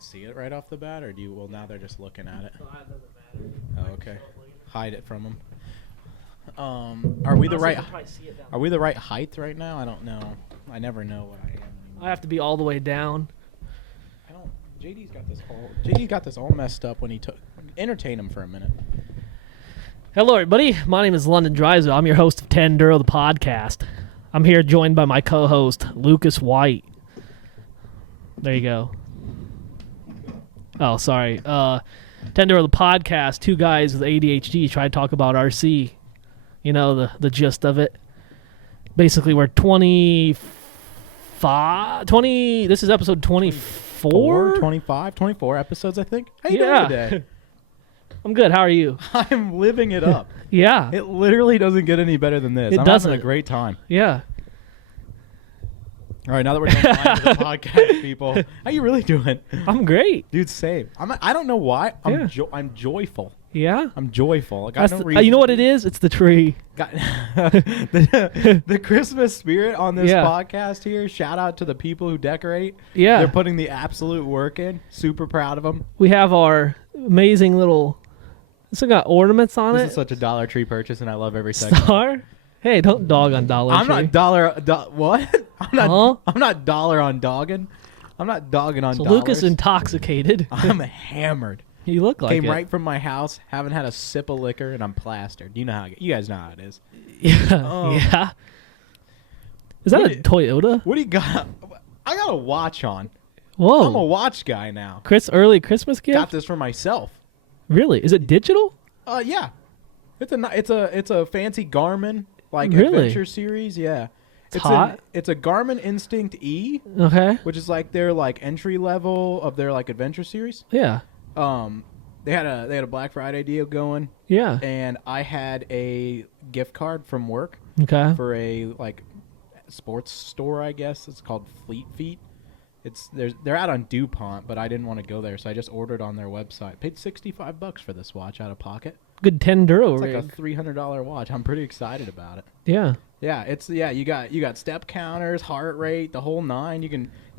can't see it right off the bat, or do you? Well, now they're just looking at it. So that doesn't matter. Oh, okay. Hide it from them. Are we the right? Are we the right height right now? I don't know. I never know what I am anymore. I have to be all the way down. I don't. JD's got this all messed up when he took. Entertain him for a minute. Hello, everybody. My name is London Drysdale. I'm your host of Tenduro, the podcast. I'm here joined by my co-host, Lucas White. There you go. Oh, sorry. Tenduro, the podcast. Two guys with ADHD try to talk about RC. You know, the gist of it. Basically, we're 20. This is episode 24? 25, 24 episodes, I think. How you doing today? I'm good. How are you? I'm living it up. Yeah. It literally doesn't get any better than this. It I'm doesn't. having a great time. Yeah. All right, now that we're done flying to the podcast, people, how you really doing? I'm great. Dude, same. I don't know why. I'm joyful. Yeah? I'm joyful. I got no reason. You know what it is? It's the tree. The Christmas spirit on this Yeah. podcast here. Shout out to the people who decorate. Yeah. They're putting the absolute work in. Super proud of them. We have our amazing little... This one got ornaments on This it. is such a Dollar Tree purchase, and I love every second. Star? Hey, don't dog on Dollar I'm Tree. not what? I'm not dollar on dogging. I'm not dogging on So dollars. Lucas intoxicated. I'm hammered. You look like Came it. right from my house. Haven't had a sip of liquor, and I'm plastered. You know how you guys know how it is. Yeah. Yeah. Is that a Toyota? What do you got? I got a watch on. Whoa. I'm a watch guy now. Early Christmas gift? Got this for myself. Really? Is it digital? Yeah. It's a fancy Garmin Really? adventure series. Yeah. It's hot? It's a Garmin Instinct E, Okay. which is like their entry level of their adventure series. Yeah. They had a Black Friday deal going, Yeah. and I had a gift card from work Okay. for a sports store, I guess. It's called Fleet Feet. They're out on DuPont, but I didn't want to go there, so I just ordered on their website. Paid $65 for this watch out of pocket. Good Tenduro It's rig. like a $300 watch. I'm pretty excited about it. Yeah. Yeah, you got step counters, heart rate, the whole nine. You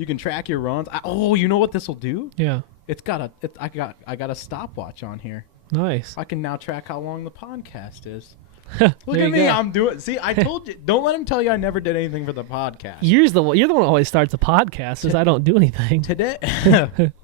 can track your runs. You know what this will do? Yeah. I got a stopwatch on here. Nice. I can now track how long the podcast is. Look Look at me, I'm doing. See, I told you. Don't let him tell you I never did anything for the podcast. You're the one who always starts the podcast because I don't do anything. Today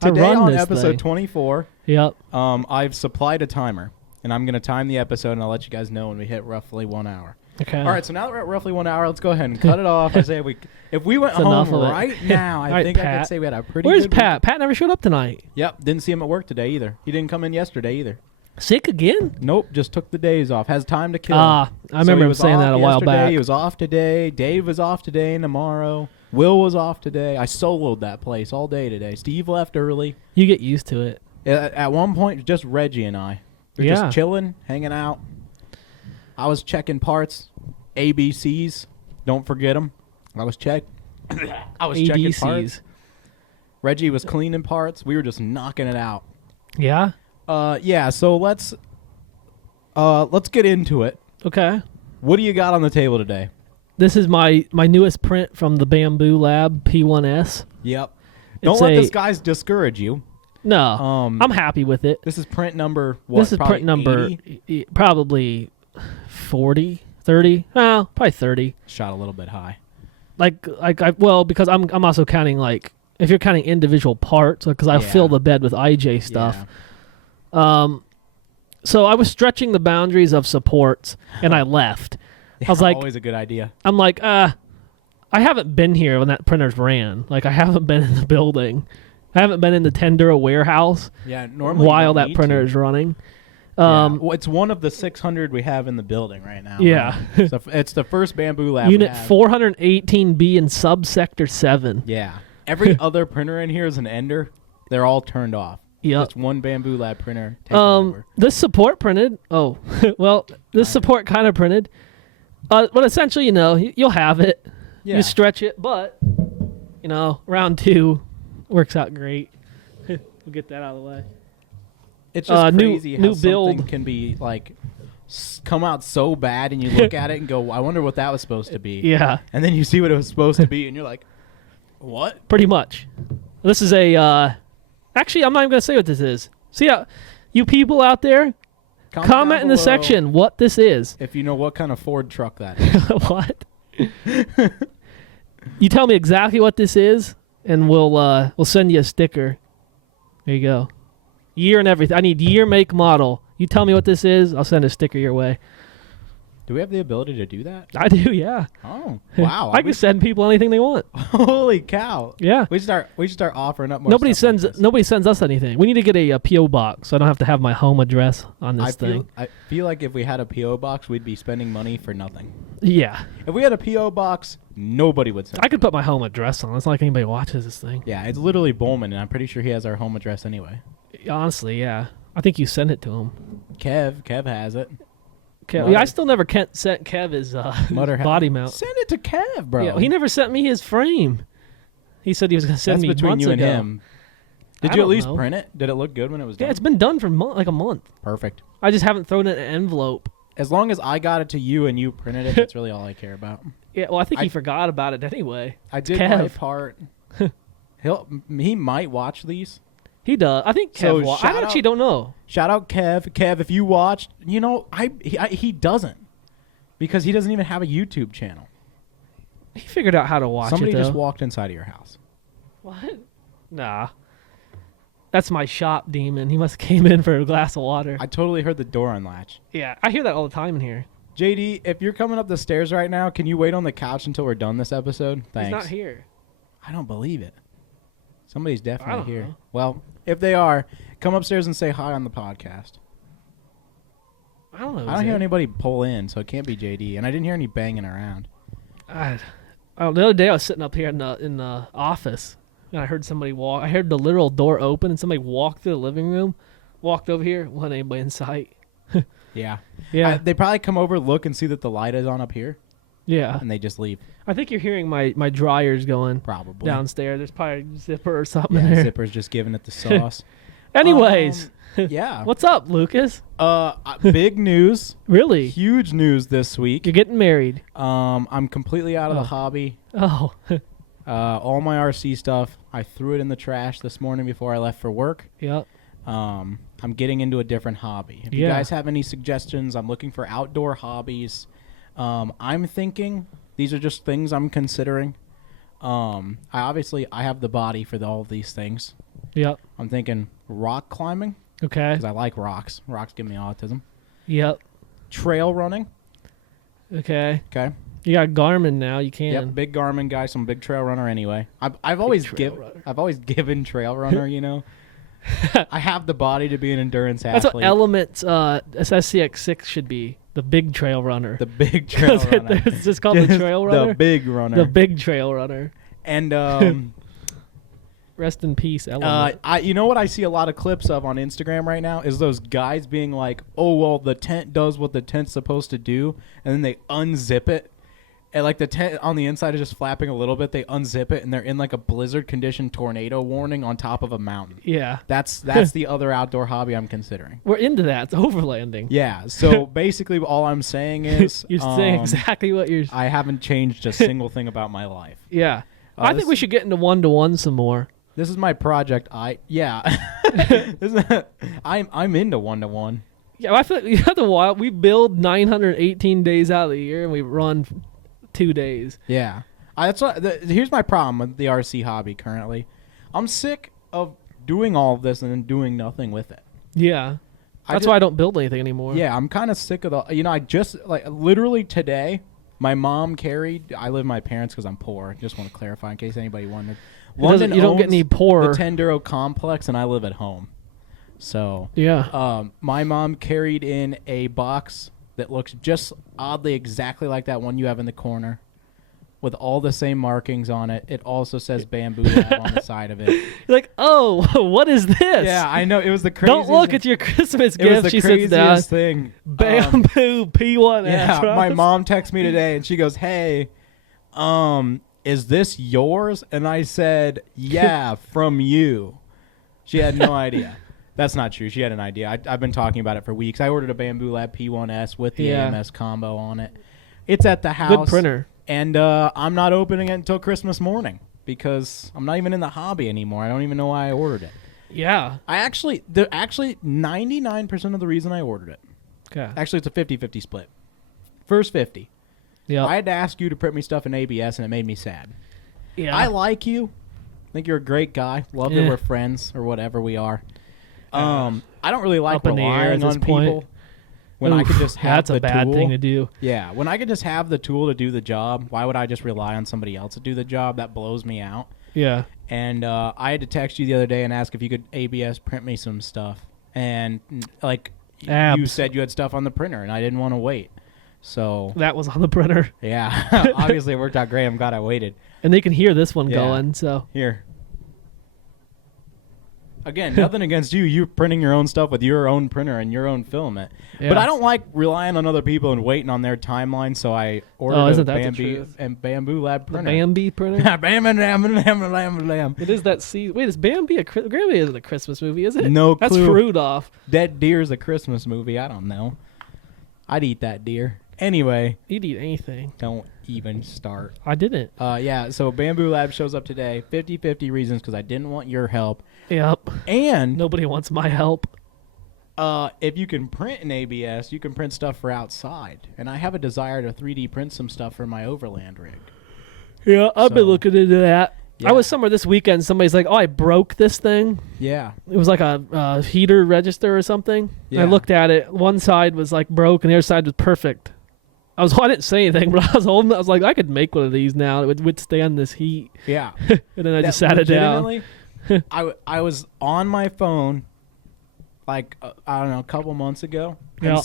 run on this episode thing. 24, Yep. I've supplied a timer, and I'm gonna time the episode, and I'll let you guys know when we hit roughly 1 hour. Okay. All right, so now that we're at roughly 1 hour, let's go ahead and cut it off. I say if we went That's enough home of it. right now, I All right, think I Pat. could say we had a pretty Where's good Pat? Pat never showed up tonight. Yep, didn't see him at work today either. He didn't come in yesterday either. Sick again? Nope, just took the days off. Has time to kill. I remember him saying that a while back. He was off today. Dave was off today and tomorrow. Will was off today. I soloed that place all day today. Steve left early. You get used to it. At one point, just Reggie and I. We were just chilling, hanging out. I was checking parts. ABCs. Don't forget them. I was checking parts. Reggie was cleaning parts. We were just knocking it out. Yeah? Yeah, so let's get into it. Okay. What do you got on the table today? This is my newest print from the Bamboo Lab P1S. Yep. Don't let this guys discourage you. No, I'm happy with it. This is print number what? This is print number probably 40, 30. Well, probably 30. Shot a little bit high. Because I'm also counting if you're counting individual parts, because I fill the bed with IJ stuff. Yeah. So I was stretching the boundaries of supports, and I left. I was like, always a good idea. I'm like, I haven't been here when that printer's ran. I haven't been in the building. I haven't been in the Tenduro warehouse. Yeah, normally while that printer is running. Well, it's one of the 600 we have in the building right now. Yeah. Right? So it's the first Bamboo Lab. Unit 418B in subsector 7. Yeah. Every other printer in here is an Ender. They're all turned off. Yep. Just one Bamboo Lab printer taken over. This support printed. Oh, well, this support kind of printed. But essentially, you'll have it. Yeah. You stretch it, but, round 2 works out great. We'll get that out of the way. It's just crazy how new something build can be come out so bad, and you look at it and go, I wonder what that was supposed to be. Yeah. And then you see what it was supposed to be, and you're like, what? Pretty much. This is Actually, I'm not even going to say what this is. So, yeah, you people out there, comment in the section what this is. If you know what kind of Ford truck that is. What? You tell me exactly what this is, and we'll send you a sticker. There you go. Year and everything. I need year, make, model. You tell me what this is, I'll send a sticker your way. Do we have the ability to do that? I do, yeah. Oh, wow. I can send people anything they want. Holy cow. Yeah. We should start offering up more Nobody stuff sends us anything. We need to get a P.O. box so I don't have to have my home address on this thing. I feel like if we had a P.O. box, we'd be spending money for nothing. Yeah. If we had a P.O. box, nobody would send I could put my home address on. It's not like anybody watches this thing. Yeah, it's literally Bowman, and I'm pretty sure he has our home address anyway. Honestly, yeah. I think you sent it to him. Kev has it. Kev, yeah, I still never sent Kev his body mount. Send it to Kev, bro. Yeah, he never sent me his frame. He said he was going to send me between months you and ago. him. Did you at least print it? Did it look good when it was done? Yeah, it's been done for like a month. Perfect. I just haven't thrown it in an envelope. As long as I got it to you and you printed it, that's really all I care about. Yeah, well, I think he forgot about it anyway. I did my part. He might watch these. He does. I think Kev. I actually don't know. Shout out Kev. Kev, if you watched, he doesn't, because he doesn't even have a YouTube channel. He figured out how to watch Somebody it, though. just walked inside of your house. What? Nah. That's my shop demon. He must have came in for a glass of water. I totally heard the door unlatch. Yeah, I hear that all the time in here. JD, if you're coming up the stairs right now, can you wait on the couch until we're done this episode? Thanks. He's not here. I don't believe it. Somebody's definitely here. Know. Well, if they are, come upstairs and say hi on the podcast. I don't know. I don't hear anybody pull in, so it can't be JD. And I didn't hear any banging around. The other day I was sitting up here in the office, and I heard somebody walk. I heard the literal door open, and somebody walked through the living room, walked over here, wasn't anybody in sight. Yeah. Yeah. They probably come over, look, and see that the light is on up here. Yeah. And they just leave. I think you're hearing my dryers going Probably downstairs. There's probably a zipper or something Yeah, there. Zipper's just giving it the sauce. Anyways. Yeah. What's up, Lucas? Big news. Really? Huge news this week. You're getting married. I'm completely out of the hobby. Oh. All my RC stuff, I threw it in the trash this morning before I left for work. Yep. I'm getting into a different hobby. If you guys have any suggestions, I'm looking for outdoor hobbies. I'm thinking these are just things I'm considering. I have the body for all of these things. Yep. I'm thinking rock climbing. Okay. Because I like rocks. Rocks give me autism. Yep. Trail running. Okay. Okay. You got Garmin now. You can. Yep. Big Garmin guy. So I'm a big trail runner anyway. I've always given trail runner. You know. I have the body to be an endurance athlete. That's what Element's SCX6 should be. The big trail runner. The big trail runner. It's just called the trail runner? The big runner. The big trail runner. And rest in peace, Element. you know what I see a lot of clips of on Instagram right now is those guys being like, oh, well, the tent does what the tent's supposed to do, and then they unzip it. And like the tent on the inside is just flapping a little bit. They unzip it, and they're in like a blizzard condition tornado warning on top of a mountain. Yeah. That's the other outdoor hobby I'm considering. We're into that. It's overlanding. Yeah. So basically all I'm saying is... You're saying exactly what you're... I haven't changed a single thing about my life. Yeah. I think we should get into one-to-one some more. This is my project. I'm into one-to-one. Yeah, I feel like we build 918 days out of the year, and we run 2 days. Yeah. Here's my problem with the RC hobby currently. I'm sick of doing all of this and then doing nothing with it. Yeah. That's why I don't build anything anymore. Yeah, I'm kind of sick of I just, literally today, my mom carried, I live with my parents because I'm poor. Just want to clarify in case anybody wondered. London you don't get any poorer. The Tenduro complex, and I live at home. So, yeah. My mom carried in a box that looks just oddly exactly like that one you have in the corner with all the same markings on it. It also says Bamboo Lab on the side of it. You're like, oh, what is this? Yeah, I know. It was the craziest. Don't look at your Christmas gift. It was the she sits down. craziest thing. Bamboo P1S. Yeah, Ross. my mom texted me today, and she goes, hey, is this yours? And I said, yeah, from you. She had no idea. That's not true. She had an idea. I've been talking about it for weeks. I ordered a Bamboo Lab P1S with the AMS combo on it. It's at the house. Good printer. And I'm not opening it until Christmas morning because I'm not even in the hobby anymore. I don't even know why I ordered it. Yeah. Actually 99% of the reason I ordered it. Okay. Actually, it's a 50-50 split. First 50. Yeah. I had to ask you to print me stuff in ABS, and it made me sad. Yeah. I like you. I think you're a great guy. Love that we're friends or whatever we are. I don't really like relying on people when I could just have the tool. That's a bad thing to do. Yeah, when I could just have the tool to do the job, why would I just rely on somebody else to do the job? That blows me out. Yeah. And I had to text you the other day and ask if you could ABS print me some stuff. And, like, you said you had stuff on the printer, and I didn't want to wait. So that was on the printer. Yeah. Obviously, it worked out great. I'm glad I waited. And they can hear this one going, so. Here. Again, nothing against you. You're printing your own stuff with your own printer and your own filament. Yeah. But I don't like relying on other people and waiting on their timeline, so I ordered a Bamboo Lab printer. The Bambi printer? Bam. It is that season. Wait, is Bambi Bambi isn't a Christmas movie, is it? No clue. That's Rudolph. Dead Deer's a Christmas movie. I don't know. I'd eat that deer. Anyway. You'd eat anything. Don't even start. I didn't. Yeah, so Bamboo Lab shows up today. 50-50 reasons because I didn't want your help. Yep. And nobody wants my help. If you can print in ABS, you can print stuff for outside. And I have a desire to 3D print some stuff for my overland rig. Yeah, I've been looking into that. Yeah. I was somewhere this weekend. Somebody's like, "Oh, I broke this thing." Yeah. It was like a heater register or something. Yeah. I looked at it. One side was like broke, and the other side was perfect. I didn't say anything, but I was holding. I was like, I could make one of these now. It would withstand this heat. Yeah. And then I just sat it down. I was on my phone, like I don't know, a couple months ago, and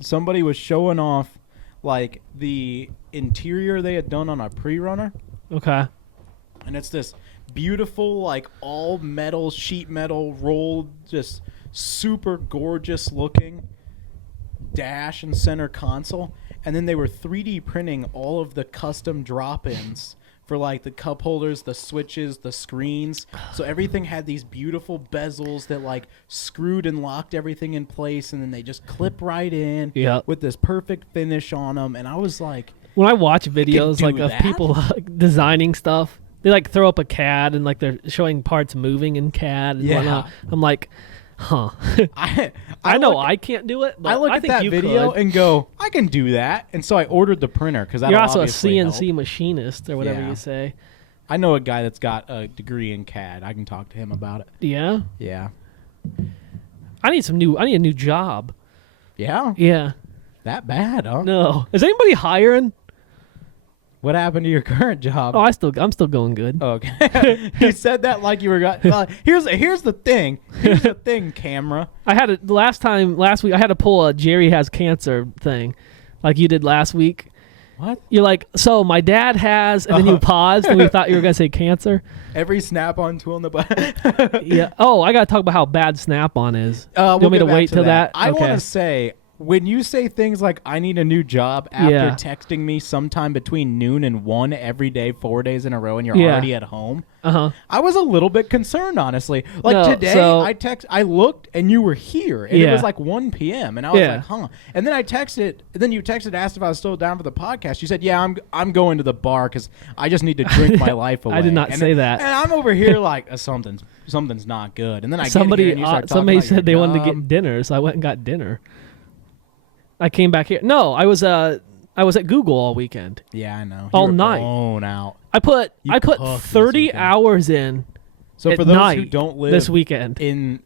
somebody was showing off like the interior they had done on a pre-runner. Okay. And it's this beautiful, like all metal, sheet metal rolled, just super gorgeous looking dash and center console. And then they were 3D printing all of the custom drop-ins for like the cup holders, the switches, the screens. So everything had these beautiful bezels that like screwed and locked everything in place, and then they just clip right in with this perfect finish on them. And I was like, when I watch videos like of people like designing stuff, they like throw up a CAD and like they're showing parts moving in CAD and whatnot. I'm like, huh. I know I can't do it, but I look at that video and go, I can do that. And so I ordered the printer because you're also a CNC machinist or whatever you say. I know a guy that's got a degree in CAD. I can talk to him about it. Yeah? Yeah. I need a new job. Yeah? Yeah. That bad, huh? No. Is anybody hiring? What happened to your current job? Oh, I'm still going good. Okay. You said that like you were here's the thing. Here's the thing, camera. I had it last week I had to pull a Jerry has cancer thing like you did last week. What? You're like, so my dad has, and then you paused and we thought you were going to say cancer. Every Snap-on tool in the butt. Yeah. Oh, I got to talk about how bad Snap-on is. You want me to wait till that? I want to say, when you say things like, I need a new job after texting me sometime between noon and 1 every day, 4 days in a row, and you're already at home, I was a little bit concerned, honestly. Like today, I looked and you were here, and it was like 1 p.m., and I was like, huh. And then you texted, asked if I was still down for the podcast. You said, yeah, I'm going to the bar because I just need to drink my life away. I did not say that. And I'm over here like, something's not good. And then somebody said they wanted to get dinner, so I went and got dinner. I came back here. No, I was at Google all weekend. Yeah, I know. All night. Blown out. I put 30 hours in. So for those who don't live this weekend in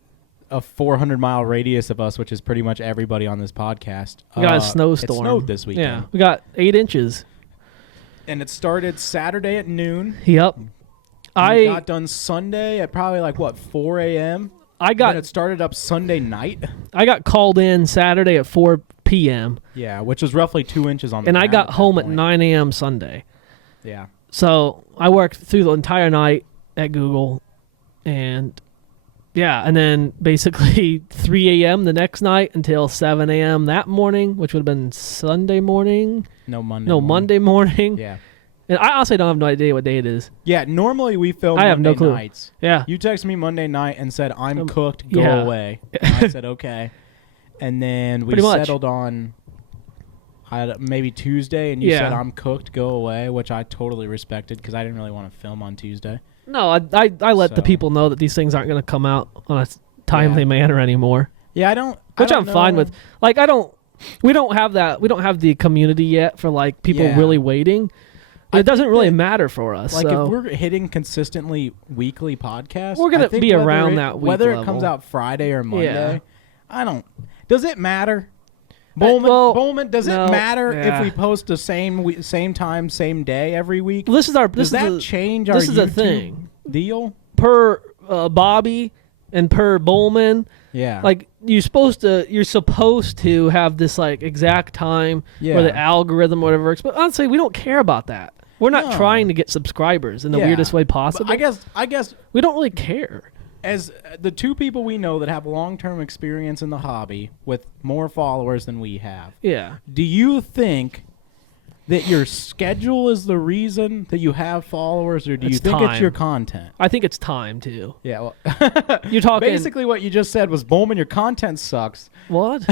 a 400-mile radius of us, which is pretty much everybody on this podcast, we got a snowstorm. It snowed this weekend. Yeah, we got 8 inches. And it started Saturday at noon. Yep. I got done Sunday at probably like 4 a.m. And it started up Sunday night. I got called in Saturday at 4 p.m. Yeah, which was roughly 2 inches on the ground. And I got home at 9 a.m. Sunday. Yeah. So I worked through the entire night at Google. And then basically 3 a.m. the next night until 7 a.m. that morning, which would have been Sunday morning. Monday morning. Yeah. And I honestly don't have no idea what day it is. Yeah, normally we film I have Monday no clue. nights. Yeah. You texted me Monday night and said, I'm cooked, go away. And I said, okay. And then we settled on maybe Tuesday, and you said, I'm cooked, go away, which I totally respected because I didn't really want to film on Tuesday. No, I let the people know that these things aren't going to come out on a timely manner anymore. Yeah, Which I'm fine with. Like, we don't have that. We don't have the community yet for like people really waiting. It doesn't really matter for us. Like, so. if we're hitting consistently weekly podcasts, we're going to be around that week whether level. it comes out Friday or Monday. Yeah. Does it matter? Bowman, does it matter if we post the same time, same day every week? Does that change our YouTube deal? Per Bobby and per Bowman. Yeah. Like you're supposed to have this like exact time where the algorithm or whatever works. But honestly, we don't care about that. We're not trying to get subscribers in the weirdest way possible. But I guess we don't really care. As the two people we know that have long-term experience in the hobby with more followers than we have. Yeah. Do you think that your schedule is the reason that you have followers, or do you think it's your content? I think it's time too. Yeah, well, you're talking. Basically, what you just said was, Bowman, your content sucks. What?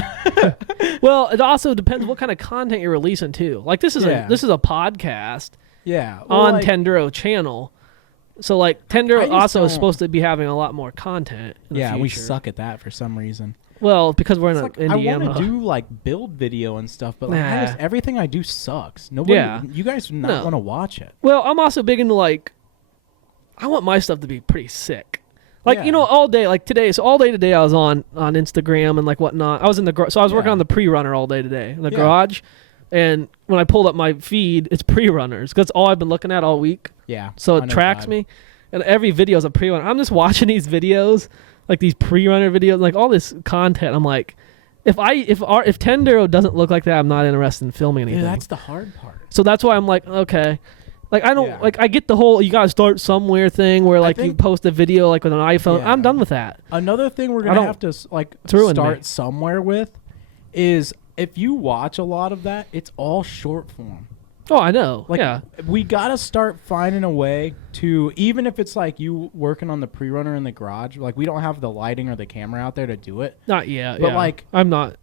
Well, it also depends what kind of content you're releasing too. Like this is a podcast. Yeah. Well, on Tenduro channel. So like Tenduro also is supposed to be having a lot more content. In the future. We suck at that for some reason. Well, because we're in Indiana. I want to do like build video and stuff, but like, everything I do sucks. Nobody, you guys do not want to watch it. Well, I'm also big into like, I want my stuff to be pretty sick. Like all day, like today. So all day today, I was on Instagram and like whatnot. I was in the so I was working on the pre-runner all day today in the garage, and when I pulled up my feed, it's pre-runners because that's all I've been looking at all week. Yeah. So it tracks me, and every video is a pre-runner. I'm just watching these videos. Like these pre-runner videos, like all this content, I'm like, if Tenduro doesn't look like that, I'm not interested in filming anything. Yeah, that's the hard part. So that's why I'm like, okay, like I don't like I get the whole you gotta start somewhere thing where like you post a video like with an iPhone. Yeah. I'm done with that. Another thing we're gonna have to like start somewhere with is if you watch a lot of that, it's all short form. Oh, I know. Like, we gotta start finding a way to, even if it's like you working on the pre-runner in the garage, like we don't have the lighting or the camera out there to do it. Not yet. But like, I'm not.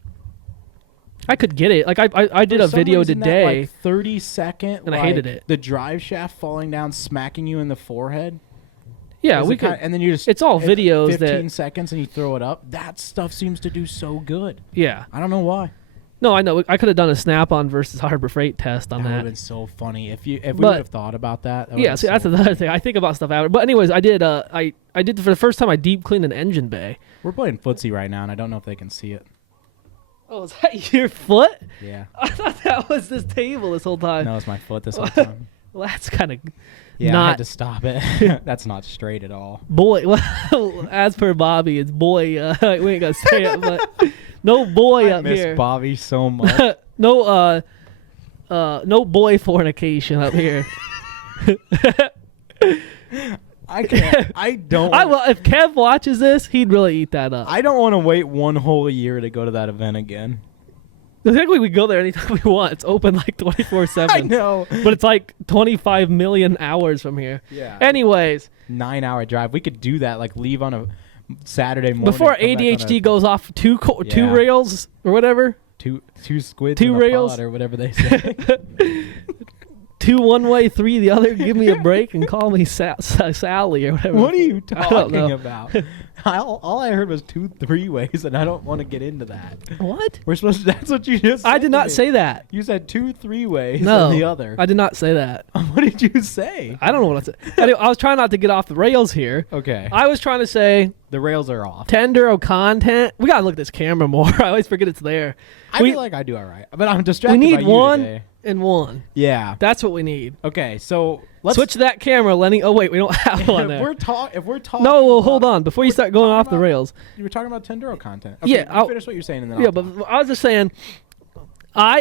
I could get it. Like I did a video today, that, like 30-second, and I hated it. The drive shaft falling down, smacking you in the forehead. Yeah, we could. And then you just. It's all videos 15 seconds, and you throw it up. That stuff seems to do so good. Yeah. I don't know why. No, I know. I could have done a Snap-on versus Harbor Freight test on that. That would have been so funny if we would have thought about that. That's another thing. I think about stuff after. But anyways, I did. I did for the first time. I deep cleaned an engine bay. We're playing footsie right now, and I don't know if they can see it. Oh, is that your foot? Yeah. I thought that was this table this whole time. No, it's my foot this whole time. Well, that's kind of. Yeah, I had to stop it. That's not straight at all. Boy, well, as per Bobby, it's boy. We ain't gonna say it, but. No boy up here. I miss Bobby so much. No boy fornication up here. I can't. I don't. If Kev watches this, he'd really eat that up. I don't want to wait one whole year to go to that event again. Technically, we go there anytime we want. It's open like 24/7. I know, but it's like 25 million hours from here. Yeah. Anyways, 9-hour drive. We could do that. Like leave on a Saturday morning before ADHD goes off two rails or whatever. Two squids. Two rails pod or whatever they say. 2 one way, 3 the other. Give me a break and call me Sally or whatever. What are you talking about? All I heard was 2 3-ways, and I don't want to get into that. What? We're supposed to, that's what you just said. I did not say that. You said 2 3-ways no, and the other. I did not say that. What did you say? I don't know what I said. Anyway, I was trying not to get off the rails here. Okay. I was trying to say the rails are off. Tenduro content. We got to look at this camera more. I always forget it's there. I feel like I do all right, but I'm distracted by you today. We need 1 and 1. Yeah. That's what we need. Okay, so let's switch that camera, Lenny. Oh wait, we don't have one there. If we're talking. No, well, hold on. Before you start going off the rails. You were talking about Tenduro content. Okay, yeah, finish what you're saying, and then but I was just saying.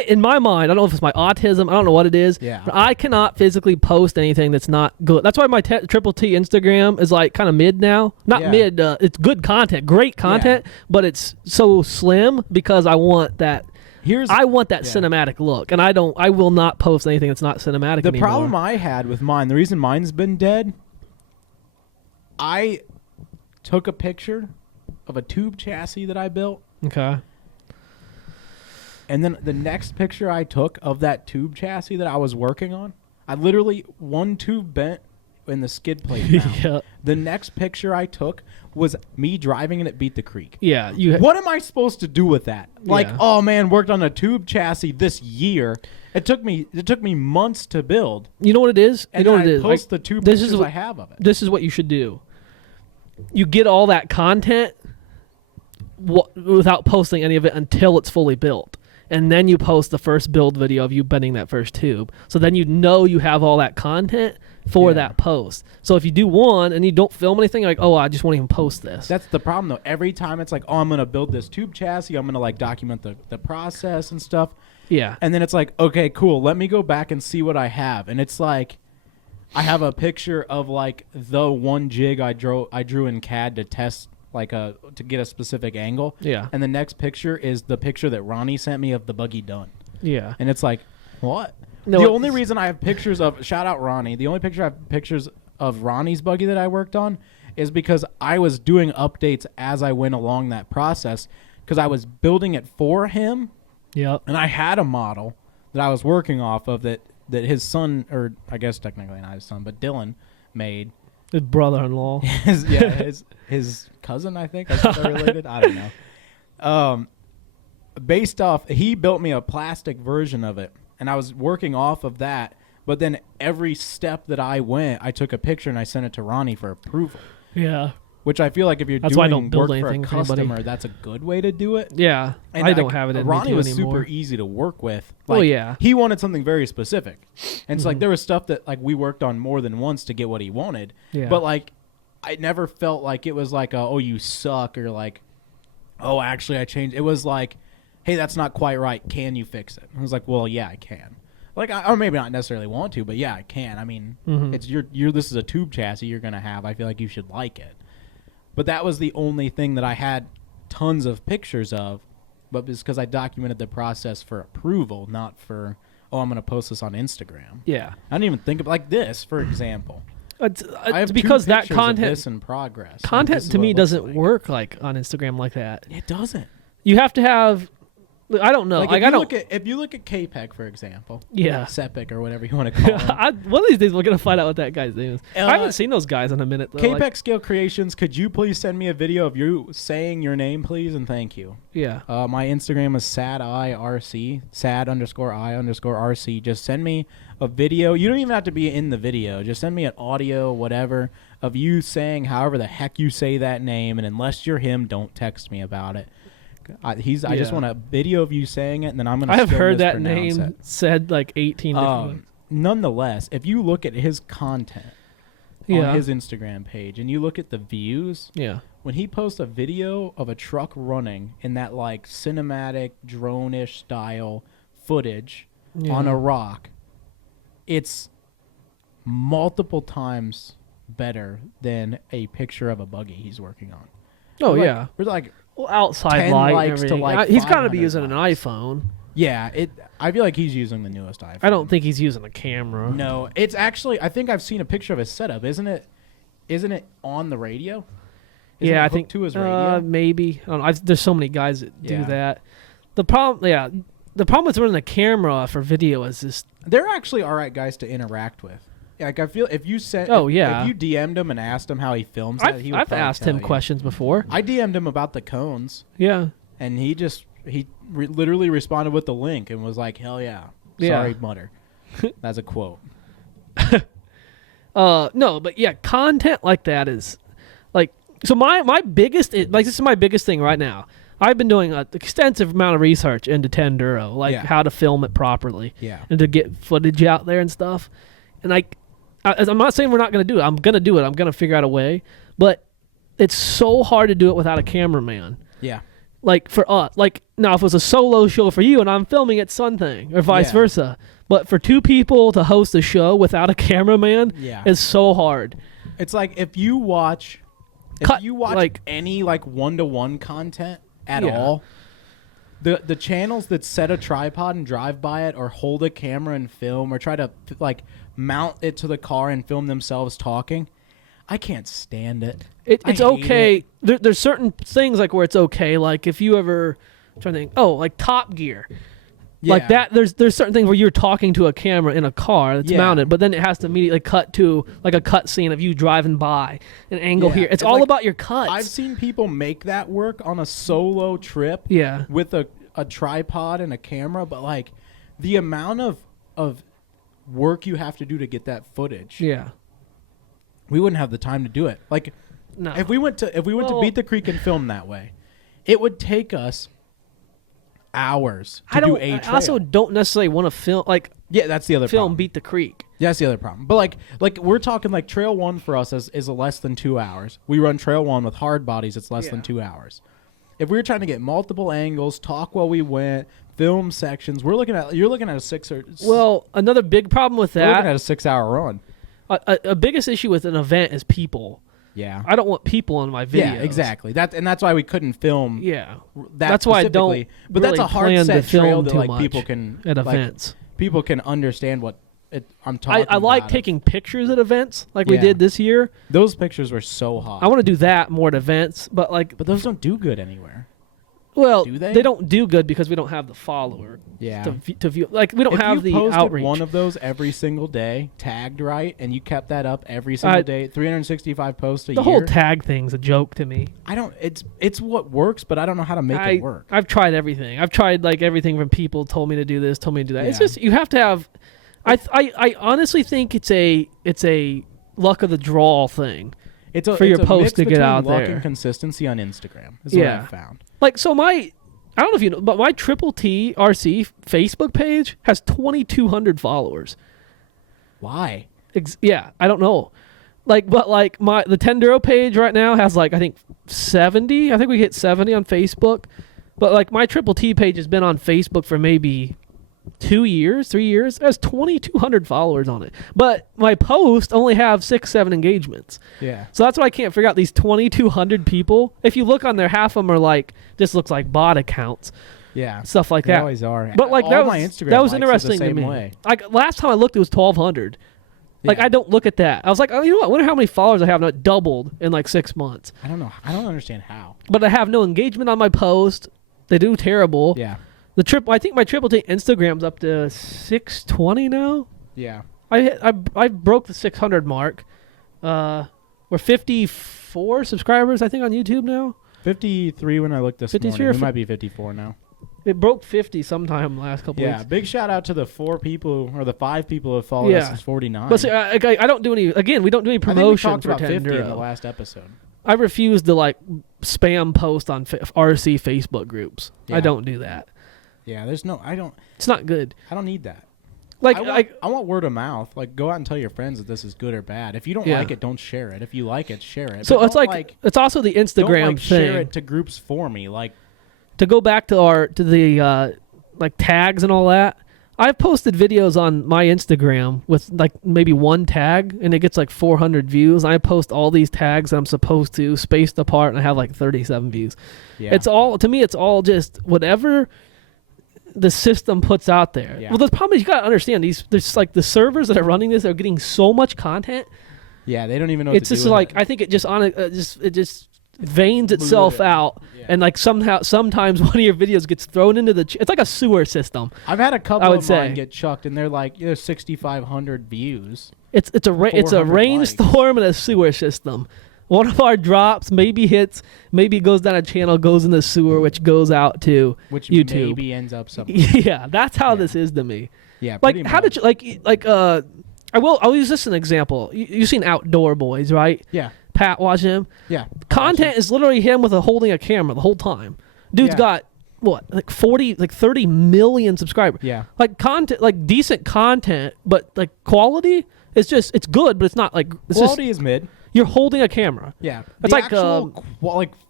In my mind, I don't know if it's my autism. I don't know what it is. Yeah. But I cannot physically post anything that's not good. That's why my Triple T Instagram is like kind of mid now. Not mid. It's good content, great content, but it's so slim because I want that. I want that cinematic look, and I will not post anything that's not cinematic anymore. The problem I had with mine, the reason mine's been dead, I took a picture of a tube chassis that I built. Okay. And then the next picture I took of that tube chassis that I was working on, I literally, one tube bent skid plate mount. Yeah. The next picture I took was me driving and it beat the creek. Yeah. What am I supposed to do with that? Like, Yeah. oh man, worked on a tube chassis this year. It took me months to build. You know what it is? And you know then what it I is? post the two pictures I have of it. This is what you should do. You get all that content without posting any of it until it's fully built. And then you post the first build video of you bending that first tube. So then you know you have all that content for that post. So if you do one and you don't film anything, you're like, oh, I just won't even post this. That's the problem, though. Every time it's like, oh, I'm going to build this tube chassis. I'm going to, like, document the process and stuff. Yeah. And then it's like, okay, cool. Let me go back and see what I have. And it's like, I have a picture of, like, the one jig I drew in CAD to test, like, to get a specific angle. Yeah. And the next picture is the picture that Ronnie sent me of the buggy done. Yeah. And it's like, what? No, the only reason I have pictures of, shout out Ronnie, the only picture I have pictures of Ronnie's buggy that I worked on is because I was doing updates as I went along that process because I was building it for him. Yep. And I had a model that I was working off of that his son, or I guess technically not his son, but Dylan made. His brother-in-law. his cousin, I think. I think they're related. I don't know. Based off, he built me a plastic version of it, and I was working off of that. But then every step that I went, I took a picture and I sent it to Ronnie for approval. Yeah. Which I feel like if you're That's why I doing don't build work for a anything for anybody. customer, that's a good way to do it. Yeah. And I don't have it in Ronnie me was anymore. super easy to work with. Oh, Like, yeah. He wanted something very specific. And it's like there was stuff that like we worked on more than once to get what he wanted. Yeah. But like I never felt like it was like oh you suck or like oh actually I changed. It was like hey that's not quite right. Can you fix it? I was like well yeah I can. Like or maybe not necessarily want to, but yeah I can. I mean it's your this is a tube chassis you're gonna have. I feel like you should like it. But that was the only thing that I had tons of pictures of, but it's because I documented the process for approval, not for, oh, I'm going to post this on Instagram. Yeah. I didn't even think of like this, for example. I have because two that pictures content of this in progress. content to me doesn't work like on Instagram like that. It doesn't. You have to have I don't know. Like if you look at KPEG, for example. Yeah. Sepik or whatever you want to call him. One of these days we're going to find out what that guy's name is. I haven't seen those guys in a minute, though. KPEG Scale Creations, could you please send me a video of you saying your name, please, and thank you. Yeah. My Instagram is sadIRC, sad_I_RC. Just send me a video. You don't even have to be in the video. Just send me an audio, whatever, of you saying however the heck you say that name, and unless you're him, don't text me about it. I just want a video of you saying it, and then I'm going to I have heard that name said like 18 different ways. Nonetheless, if you look at his content on his Instagram page and you look at the views, when he posts a video of a truck running in that like cinematic drone-ish style footage on a rock, it's multiple times better than a picture of a buggy he's working on. Oh, We're like outside 10 light likes and to everything. like He's got to be 500 using an likes. iPhone. Yeah, I feel like he's using the newest iPhone. I don't think he's using a camera. No, it's actually. I think I've seen a picture of his setup. Isn't it on the radio? Isn't it I hooked think to his radio. maybe. I don't know. There's so many guys that do that. The problem with running a camera for video is just They're actually all right guys to interact with. Like I feel if you sent, Oh, yeah. if you DM'd him and asked him how he films that, he would I've probably asked tell him you. questions before. I DM'd him about the cones, Yeah. and he literally responded with the link and was like, "Hell yeah, Yeah. sorry, mutter." That's a quote. No, but yeah, content like that is like so. My biggest this is my biggest thing right now. I've been doing an extensive amount of research into Tenduro, like how to film it properly, and to get footage out there and stuff. And I'm not saying we're not going to do it. I'm going to do it. I'm going to figure out a way. But it's so hard to do it without a cameraman. Yeah. Like for us, like now if it was a solo show for you and I'm filming it, something or vice versa. But for two people to host a show without a cameraman is so hard. It's like if you watch like any like 1-to-1 content at all, the channels that set a tripod and drive by it or hold a camera and film or try to like mount it to the car and film themselves talking, I can't stand it. It's okay. There's certain things like where it's okay. Like if you ever I'm trying to think, like Top Gear. Like that, there's certain things where you're talking to a camera in a car that's mounted, but then it has to immediately cut to like a cut scene of you driving by, an angle here. It's all like, about your cuts. I've seen people make that work on a solo trip with a tripod and a camera, but like the amount of work you have to do to get that footage. Yeah. We wouldn't have the time to do it. Like if we went to Beat the Creek and film that way, it would take us hours to do a trail. I also don't necessarily want to film that's the other problem. Beat the Creek. Yeah, that's the other problem. But like we're talking like trail 1 for us is less than 2 hours. We run trail 1 with hard bodies. It's less than 2 hours. If we were trying to get multiple angles, talk while we went, film sections, you're looking at a 6 or. Well, another big problem with that. We're looking at a 6-hour run. A biggest issue with an event is people. Yeah. I don't want people on my videos. Yeah, exactly. That's why we couldn't film. Yeah. That's why I don't. But really that's a hard set trail that like people can at events. People can understand what I'm talking about. I like taking pictures at events like we did this year. Those pictures were so hot. I want to do that more at events, but those don't do good anywhere. Well, do they? They don't do good because we don't have the follower. Yeah. To view, like we don't have the outreach. If you posted one of those every single day, tagged right, and you kept that up every single day, 365 posts a year. The whole tag thing's a joke to me. It's what works, but I don't know how to make it work. I've tried everything. I've tried like everything from people told me to do this, told me to do that. Yeah. It's just you have to have. I honestly think it's a luck of the draw thing. It's for your post to get out luck there. And consistency on Instagram is what I've found. Like so I don't know if you know, but my Triple T RC Facebook page has 2,200 followers. Why? I don't know. The Tenduro page right now has like I think 70. I think we hit 70 on Facebook. But like my Triple T page has been on Facebook for maybe 2 years, 3 years. It has 2,200 followers on it. But my posts only have 6-7 engagements. Yeah. So that's why I can't figure out these 2,200 people. If you look on there, half of them are like, this looks like bot accounts. Yeah. Stuff like they that. always are. But like that was interesting to me. Way. Like last time I looked, it was 1,200. Like I don't look at that. I was like, oh, you know what? I wonder how many followers I have. And it doubled in like 6 months. I don't know. I don't understand how. But I have no engagement on my post. They do terrible. Yeah. I think my Triple T Instagram's up to 620 now. Yeah. I broke the 600 mark. We're 54 subscribers, I think, on YouTube now. 53 when I looked this morning. We might be 54 now. It broke 50 sometime last couple weeks. Yeah, big shout out to the 4 people or the 5 people who have followed us since 49. But see, I don't do any. Again, we don't do any promotion. I think we talked for about 50 Tenduro in the last episode. I refuse to like spam post on RC Facebook groups. Yeah. I don't do that. Yeah, I don't. It's not good. I don't need that. Like I want word of mouth. Like go out and tell your friends that this is good or bad. If you don't like it, don't share it. If you like it, share it. So it's like it's also the Instagram thing. Share it to groups for me. Like to go back to the like tags and all that. I've posted videos on my Instagram with like maybe one tag and it gets like 400 views. I post all these tags that I'm supposed to spaced apart and I have like 37 views. Yeah. It's all just whatever the system puts out there. Yeah. Well, the problem is you got to understand there's like the servers that are running this are getting so much content. Yeah, they don't even know what to do. It's just like I think it just it just veins itself out, and like sometimes one of your videos gets thrown into it's like a sewer system. I've had a couple of mine get chucked, and they're like 6,500 views. It's a rainstorm and a sewer system. One of our drops maybe goes down a channel, goes in the sewer, which goes out to YouTube. Maybe ends up somewhere. Yeah, that's how this is to me. Yeah, like how did you I'll use this as an example. You've seen Outdoor Boys, right? Yeah. Pat, watch him. Yeah. Content is literally him holding a camera the whole time. Dude's got what, like 30 million subscribers. Yeah. Like content, like decent content, but like quality is just it's good, but it's not like quality is mid. You're holding a camera. Yeah. It's the actual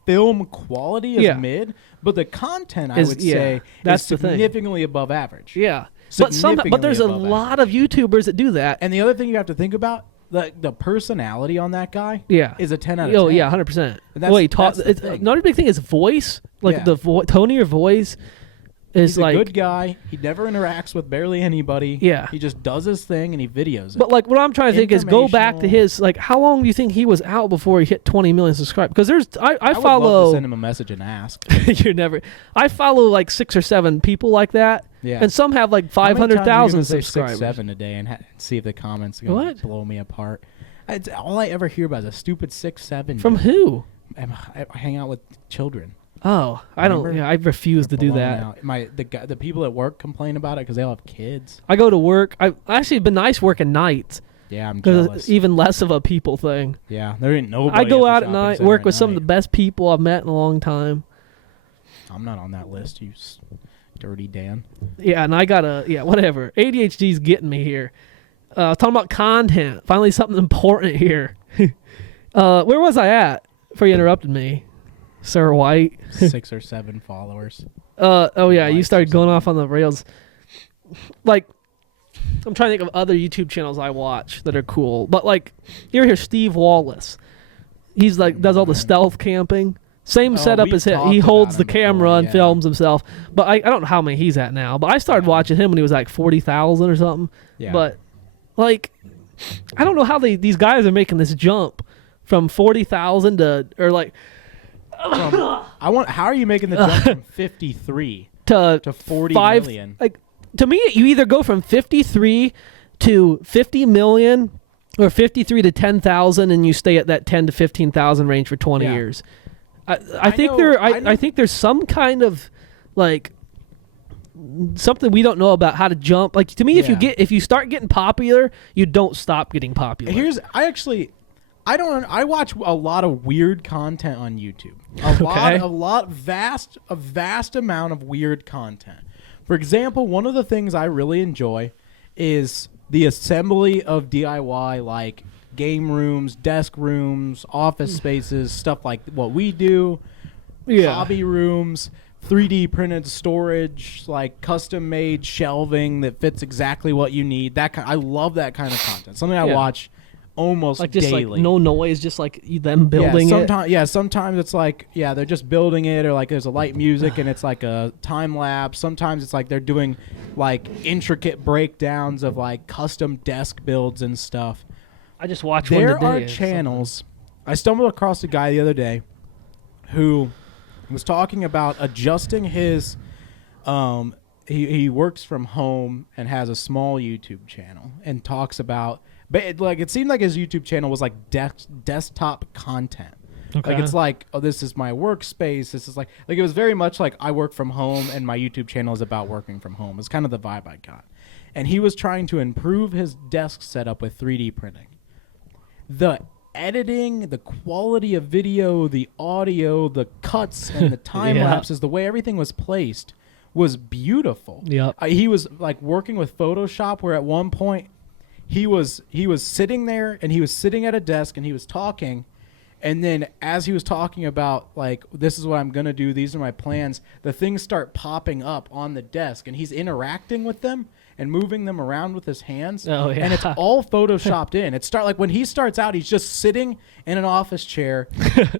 film quality is mid, but the content I would say is significantly above average. Yeah. But there's a lot of YouTubers that do that. And the other thing you have to think about, the personality on that guy is a 10 out of 10. Oh, yeah, 100%. Another big thing is voice. Like the tone of your voice is He's a good guy. He never interacts with barely anybody. Yeah. He just does his thing and he videos it. But like what I'm trying to think is go back to his, like how long do you think he was out before he hit 20 million subscribers? Because I follow. Would love to send him a message and ask. I follow like 6 or 7 people like that. Yeah. And some have like 500,000 subscribers. 6-7 a day and see if the comments are going to blow me apart. All I ever hear about is a stupid 6-7. From who? I hang out with children. Oh, I don't. Yeah, I refuse to do that. The people at work complain about it because they all have kids. I go to work. I actually been nice working nights. Yeah, I'm jealous. It's even less of a people thing. Yeah, there ain't nobody. I go out at night, work with some of the best people I've met in a long time. I'm not on that list, you dirty Dan. Yeah, and I gotta. Yeah, whatever. ADHD's getting me here. Talking about content. Finally, something important here. Where was I at before you interrupted me? Sir White. 6 or 7 followers. Oh yeah, you started going off on the rails. Like, I'm trying to think of other YouTube channels I watch that are cool. But like, you ever hear Steve Wallace? He's like does all the stealth camping. Same setup as him. He holds the camera and films himself. But I don't know how many he's at now. But I started watching him when he was like 40,000 or something. Yeah. But like, I don't know how these guys are making this jump from 40,000 to or like. How are you making the jump from 53 to 40 million? Like, to me, you either go from 53 to 50 million or 53 to 10,000 and you stay at that 10 to 15,000 range for 20 years. I think there's some kind of like something we don't know about how to jump. Like, to me, if you start getting popular, you don't stop getting popular. I watch a lot of weird content on YouTube. A vast amount of weird content. For example, one of the things I really enjoy is the assembly of DIY, like game rooms, desk rooms, office spaces, stuff like what we do, hobby rooms, 3D printed storage, like custom made shelving that fits exactly what you need. I love that kind of content. Something I watch almost like just daily. Like no noise, just like them building it. Sometimes it's like they're just building it, or like there's a light music and it's like a time lapse. Sometimes it's like they're doing like intricate breakdowns of like custom desk builds and stuff. I just watch one today. There are channels. I stumbled across a guy the other day who was talking about adjusting his he works from home and has a small YouTube channel and talks about. But it seemed like his YouTube channel was like desktop content. Okay. Like it's like, oh, this is my workspace. This is like it was very much like I work from home and my YouTube channel is about working from home. It's kind of the vibe I got. And he was trying to improve his desk setup with 3D printing. The editing, the quality of video, the audio, the cuts and the time lapses, the way everything was placed was beautiful. Yep. He was like working with Photoshop where at one point he was sitting there and he was sitting at a desk and he was talking, and then as he was talking about like, this is what I'm gonna do, these are my plans, the things start popping up on the desk and he's interacting with them and moving them around with his hands. Oh, yeah. And it's all photoshopped in. Like when he starts out, he's just sitting in an office chair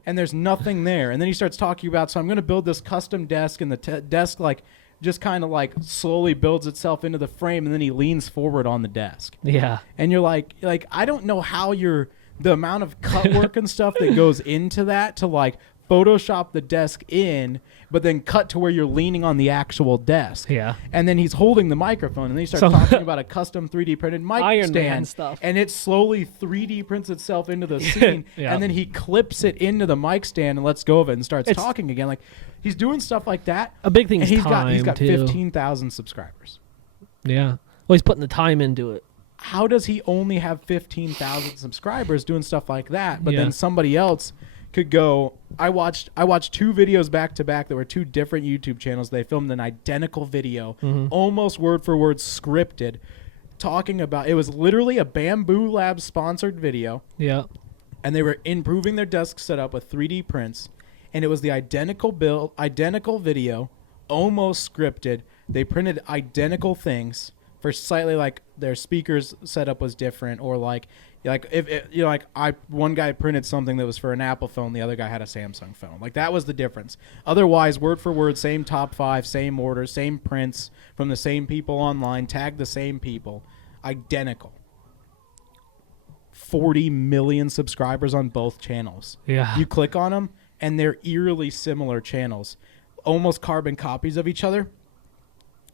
and there's nothing there, and then he starts talking about, so I'm gonna build this custom desk, and the desk like just kind of like slowly builds itself into the frame, and then he leans forward on the desk. Yeah. And you're like I don't know how the amount of cut work and stuff that goes into that to like Photoshop the desk in, but then cut to where you're leaning on the actual desk. Yeah. And then he's holding the microphone, and then he starts talking about a custom 3D printed mic Iron stand Man stuff. And it slowly 3D prints itself into the scene. And then he clips it into the mic stand and lets go of it and starts talking again. Like, he's doing stuff like that. A big thing is he's time, got too. 15,000 subscribers. Yeah. Well, he's putting the time into it. How does he only have 15,000 subscribers doing stuff like that? But then somebody else could go. I watched 2 videos back to back that were 2 different YouTube channels. They filmed an identical video, almost word for word scripted, talking about, it was literally a Bamboo Labs sponsored video. Yeah. And they were improving their desk setup with 3D prints, and it was the identical video, almost scripted. They printed identical things for slightly like their speakers setup was different, or like one guy printed something that was for an Apple phone, the other guy had a Samsung phone. Like, that was the difference. Otherwise, word for word, same top 5, same orders, same prints from the same people online, tagged the same people, identical. 40 million subscribers on both channels. Yeah. You click on them, and they're eerily similar channels, almost carbon copies of each other.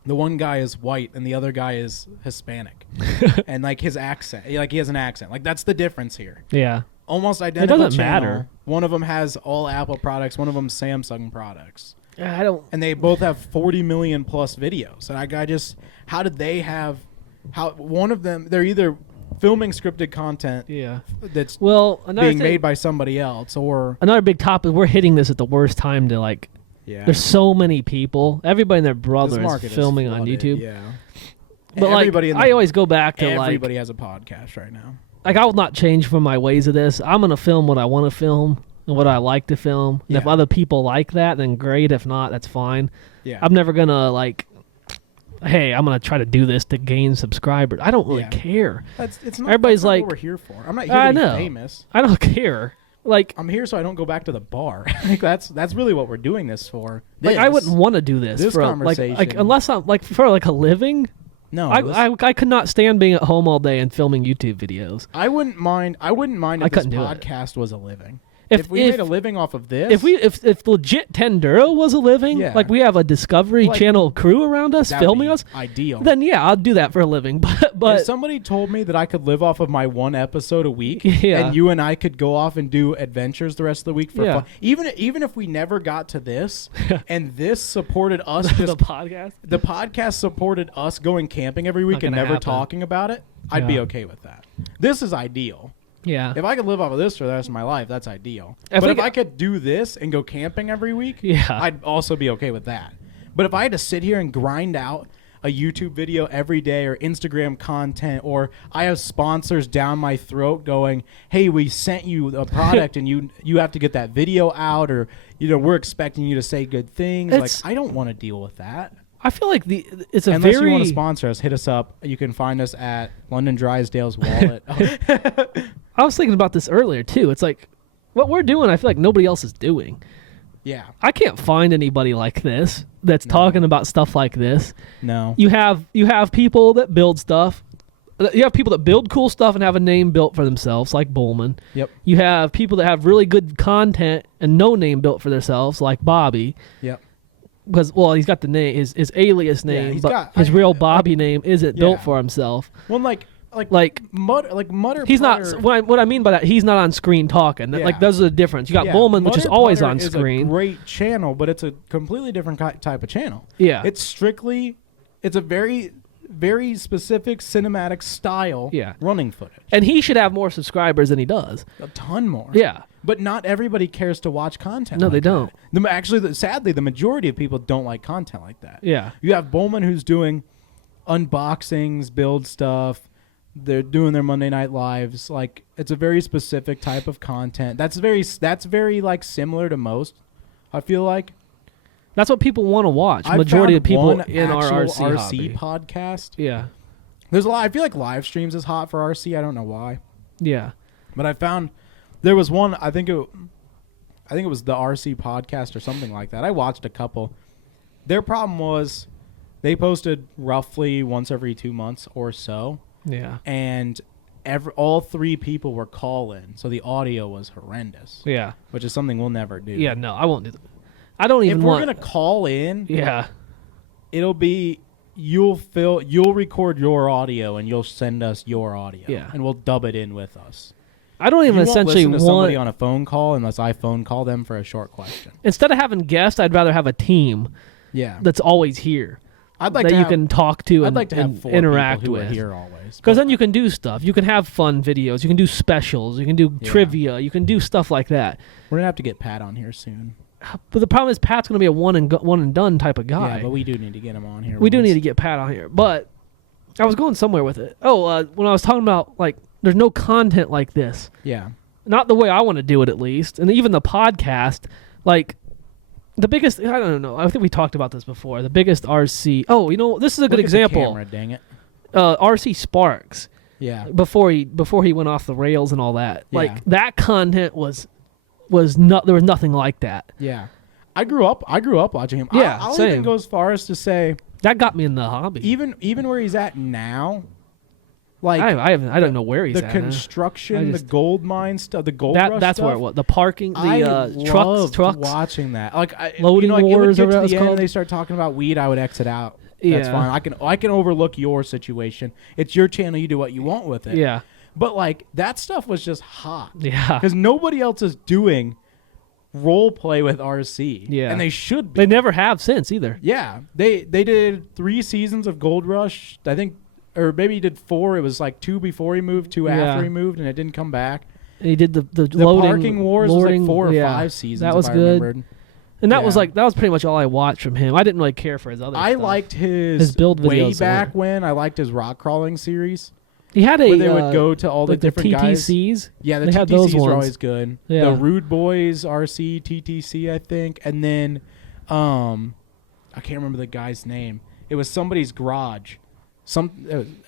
The one guy is white and the other guy is Hispanic. And like his accent, like he has an accent. Like that's the difference here. Yeah. Almost identical. It doesn't channel. matter. One of them has all Apple products. One of them Samsung products. I don't. And they both have 40 million plus videos. And I just, how did they have? How one of them? They're either filming scripted content. Yeah. That's being made by somebody else, or another big topic. We're hitting this at the worst time to like. Yeah. There's so many people. Everybody and their brother is filming on YouTube. Yeah. But like, I always go back to everybody has a podcast right now. Like, I will not change from my ways of this. I'm gonna film what I want to film and what I like to film. And if other people like that, then great. If not, that's fine. Yeah. I'm never gonna like, hey, I'm gonna try to do this to gain subscribers. I don't really care. It's not. Everybody's that's not like, what we're here for. I'm not here to be famous. I don't care. Like, I'm here so I don't go back to the bar. Like that's really what we're doing this for. Like, I wouldn't want to do this for conversation. like unless I'm like for like a living. No, I could not stand being at home all day and filming YouTube videos. I wouldn't mind if this podcast was a living. If we made a living off of this, if legit Tenduro was a living, like we have a Discovery Channel crew around us filming us, ideal. Then yeah, I'll do that for a living. But if somebody told me that I could live off of my one episode a week, yeah. and you and I could go off and do adventures the rest of the week for fun, even if we never got to this, and this supported us, the podcast supported us going camping every week and never talking about it, I'd be okay with that. This is ideal. Yeah. If I could live off of this for the rest of my life, that's ideal. But if I could do this and go camping every week, I'd also be okay with that. But if I had to sit here and grind out a YouTube video every day or Instagram content, or I have sponsors down my throat going, hey, we sent you a product and you have to get that video out, or we're expecting you to say good things. I don't want to deal with that. I feel like it's a Unless you want to sponsor us, hit us up. You can find us at London Drysdale's Wallet. I was thinking about this earlier too. It's like what we're doing, I feel like nobody else is doing. Yeah. I can't find anybody like this that's talking about stuff like this. No. You have people that build stuff. You have people that build cool stuff and have a name built for themselves, like Bowman. Yep. You have people that have really good content and no name built for themselves, like Bobby. Yep. Because he's got the name, his alias name, but his real Bobby name isn't built for himself. Well, like Mutter. He's not. What I mean by that, he's not on screen talking. Yeah. Like there's a difference. You got Bowman, which is always on screen. It's a great channel, but it's a completely different type of channel. Yeah. It's a very, very specific cinematic style. Running footage. And he should have more subscribers than he does. A ton more. Yeah. But not everybody cares to watch content. No, they don't. Sadly, the majority of people don't like content like that. Yeah. You have Bowman who's doing unboxings, build stuff. They're doing their Monday Night Lives. Like, it's a very specific type of content. That's very like similar to most. I feel like that's what people want to watch. Majority of people in our RC podcast. Yeah. There's a lot. I feel like live streams is hot for RC. I don't know why. Yeah. But I found there was one. I think it was the RC podcast or something like that. I watched a couple. Their problem was they posted roughly once every 2 months or so. Yeah. And all three people were call-in, so the audio was horrendous. Yeah. Which is something we'll never do. Yeah, no, I won't do that. I don't even want... If we're going to call in, it'll be... You'll record your audio and you'll send us your audio. Yeah. And we'll dub it in with us. I don't even essentially want... somebody on a phone call unless I phone call them for a short question. Instead of having guests, I'd rather have a team that's always here. You can talk to and interact with here always. Because then you can do stuff. You can have fun videos. You can do specials. You can do trivia. You can do stuff like that. We're gonna have to get Pat on here soon. But the problem is Pat's gonna be a one and done type of guy. Yeah, but we do need to get him on here. We do need to get Pat on here. But I was going somewhere with it. When I was talking about like there's no content like this. Yeah. Not the way I want to do it, at least, and even the podcast, like. The biggest, I don't know, I think we talked about this before. The biggest RC, this is a good example. Look at the camera, dang it. RC Sparks. Yeah. Before he went off the rails and all that. Yeah. Like, that content was not, there was nothing like that. Yeah. I grew up watching him. Yeah, I'll same. even go as far as to say. That got me in the hobby. Even where he's at now. Like I don't know where he's at. The construction, the gold mine stuff, the gold rush that's stuff. where it was. The parking, the trucks. Watching that. Like loading wars, it would get or to whatever the end, called. they start talking about weed, I would exit out. That's fine. I can overlook your situation. It's your channel. You do what you want with it. Yeah. But like that stuff was just hot. Yeah. Because nobody else is doing role play with RC. Yeah. And they should be. They never have since either. Yeah. They did 3 seasons of Gold Rush. I think, or maybe he did 4. It was like 2 before he moved, 2 after he moved, and it didn't come back. And he did the loading, Parking Wars was like 4 or 5 seasons. That was if good. I remembered. And that was that was pretty much all I watched from him. I didn't really care for his other stuff. I liked his build videos way back when. I liked his rock crawling series. He had where they would go to all the different TTCs. Guys. Yeah, the they TTCs those are ones. always good. Yeah. The Rude Boys RC TTC, I think, and then I can't remember the guy's name. It was somebody's garage. I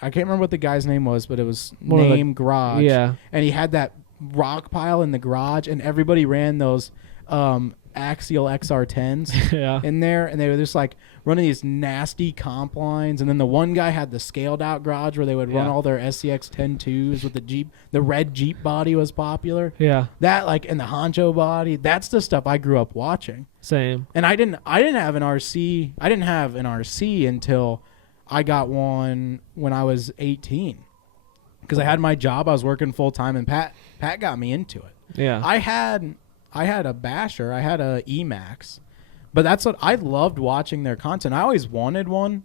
can't remember what the guy's name was, but it was Garage. Yeah, and he had that rock pile in the garage, and everybody ran those Axial XR10s in there, and they were just like running these nasty comp lines. And then the one guy had the scaled out garage where they would run all their SCX 10.2s with the Jeep. The red Jeep body was popular. Yeah, that like, and the Honcho body. That's the stuff I grew up watching. Same. And I didn't have an RC. I didn't have an RC until I got one when I was 18. Because I had my job, I was working full time, and Pat got me into it. Yeah, I had a Basher, I had a Emax, but that's what I loved watching their content. I always wanted one.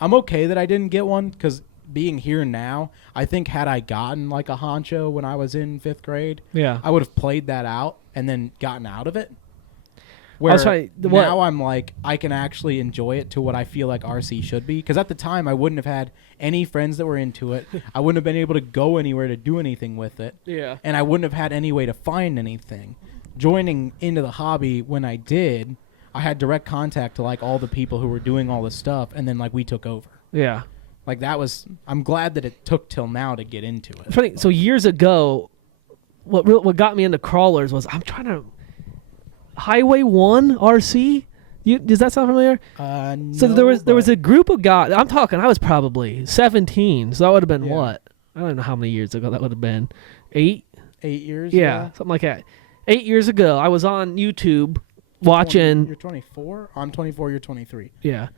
I'm okay that I didn't get one because being here now, I think had I gotten like a Honcho when I was in 5th grade, I would have played that out and then gotten out of it. Where now I'm like, I can actually enjoy it to what I feel like RC should be. Because at the time, I wouldn't have had any friends that were into it. I wouldn't have been able to go anywhere to do anything with it. Yeah. And I wouldn't have had any way to find anything. Joining into the hobby when I did, I had direct contact to like all the people who were doing all this stuff, and then like we took over. Yeah. Like that was, I'm glad that it took till now to get into it. Funny, so years ago, what got me into crawlers was Highway 1 RC. Does that sound familiar? No, so there was a group of guys. I was probably 17, so that would have been what? I don't know how many years ago that would have been. 8? 8 years. Yeah, something like that. 8 years ago, I was on YouTube watching. You're 24. I'm 24. You're 23. Yeah,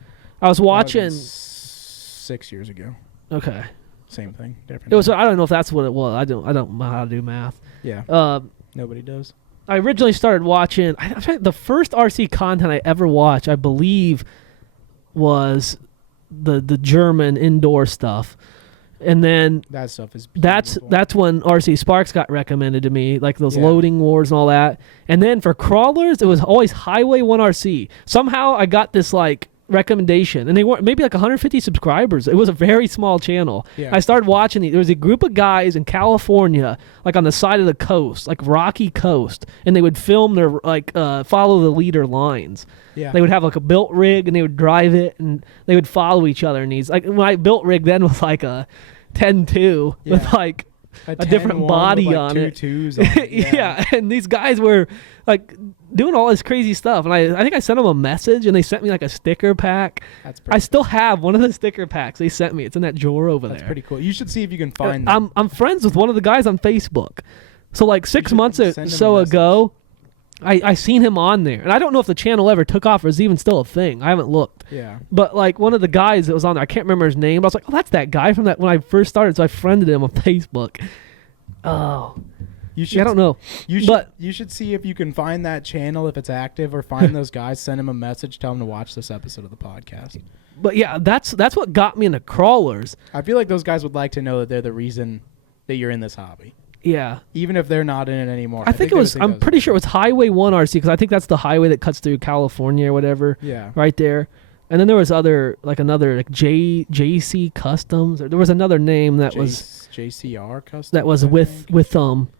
I was watching. 6 years ago. Okay. Same thing. Different. It was. I don't know if that's what it was. I don't know how to do math. Yeah. Nobody does. I originally started watching. The first RC content I ever watched, I believe, was the German indoor stuff, and then that stuff is beautiful. that's when RC Sparks got recommended to me, like those loading wars and all that. And then for crawlers, it was always Highway 1 RC. Somehow I got this like recommendation, and they weren't maybe like 150 subscribers. It was a very small channel. I started watching there was a group of guys in California, like on the side of the coast, like rocky coast, and they would film their like follow the leader lines. They would have like a built rig, and they would drive it, and they would follow each other in these. Like my built rig then was like a 10.2 with like a different body with, like, on two it. twos on it. And these guys were like doing all this crazy stuff, and I think I sent them a message, and they sent me like a sticker pack. I still have one of the sticker packs they sent me. It's in that drawer over there. That's pretty cool. You should see if you can find them. I'm friends with one of the guys on Facebook. So like 6 months or so ago, I seen him on there, and I don't know if the channel ever took off or is even still a thing. I haven't looked. Yeah. But like one of the guys that was on there, I can't remember his name, but I was like, oh, that's that guy from that when I first started. So I friended him on Facebook. Oh. I don't know. You should see if you can find that channel if it's active, or find those guys, send them a message, tell them to watch this episode of the podcast. But yeah, that's what got me into crawlers. I feel like those guys would like to know that they're the reason that you're in this hobby. Yeah. Even if they're not in it anymore. I think it was, I'm pretty sure it was Highway 1 RC, because I think that's the highway that cuts through California or whatever. Yeah. Right there. And then there was another JC Customs, or there was another name that was JCR Customs. That was with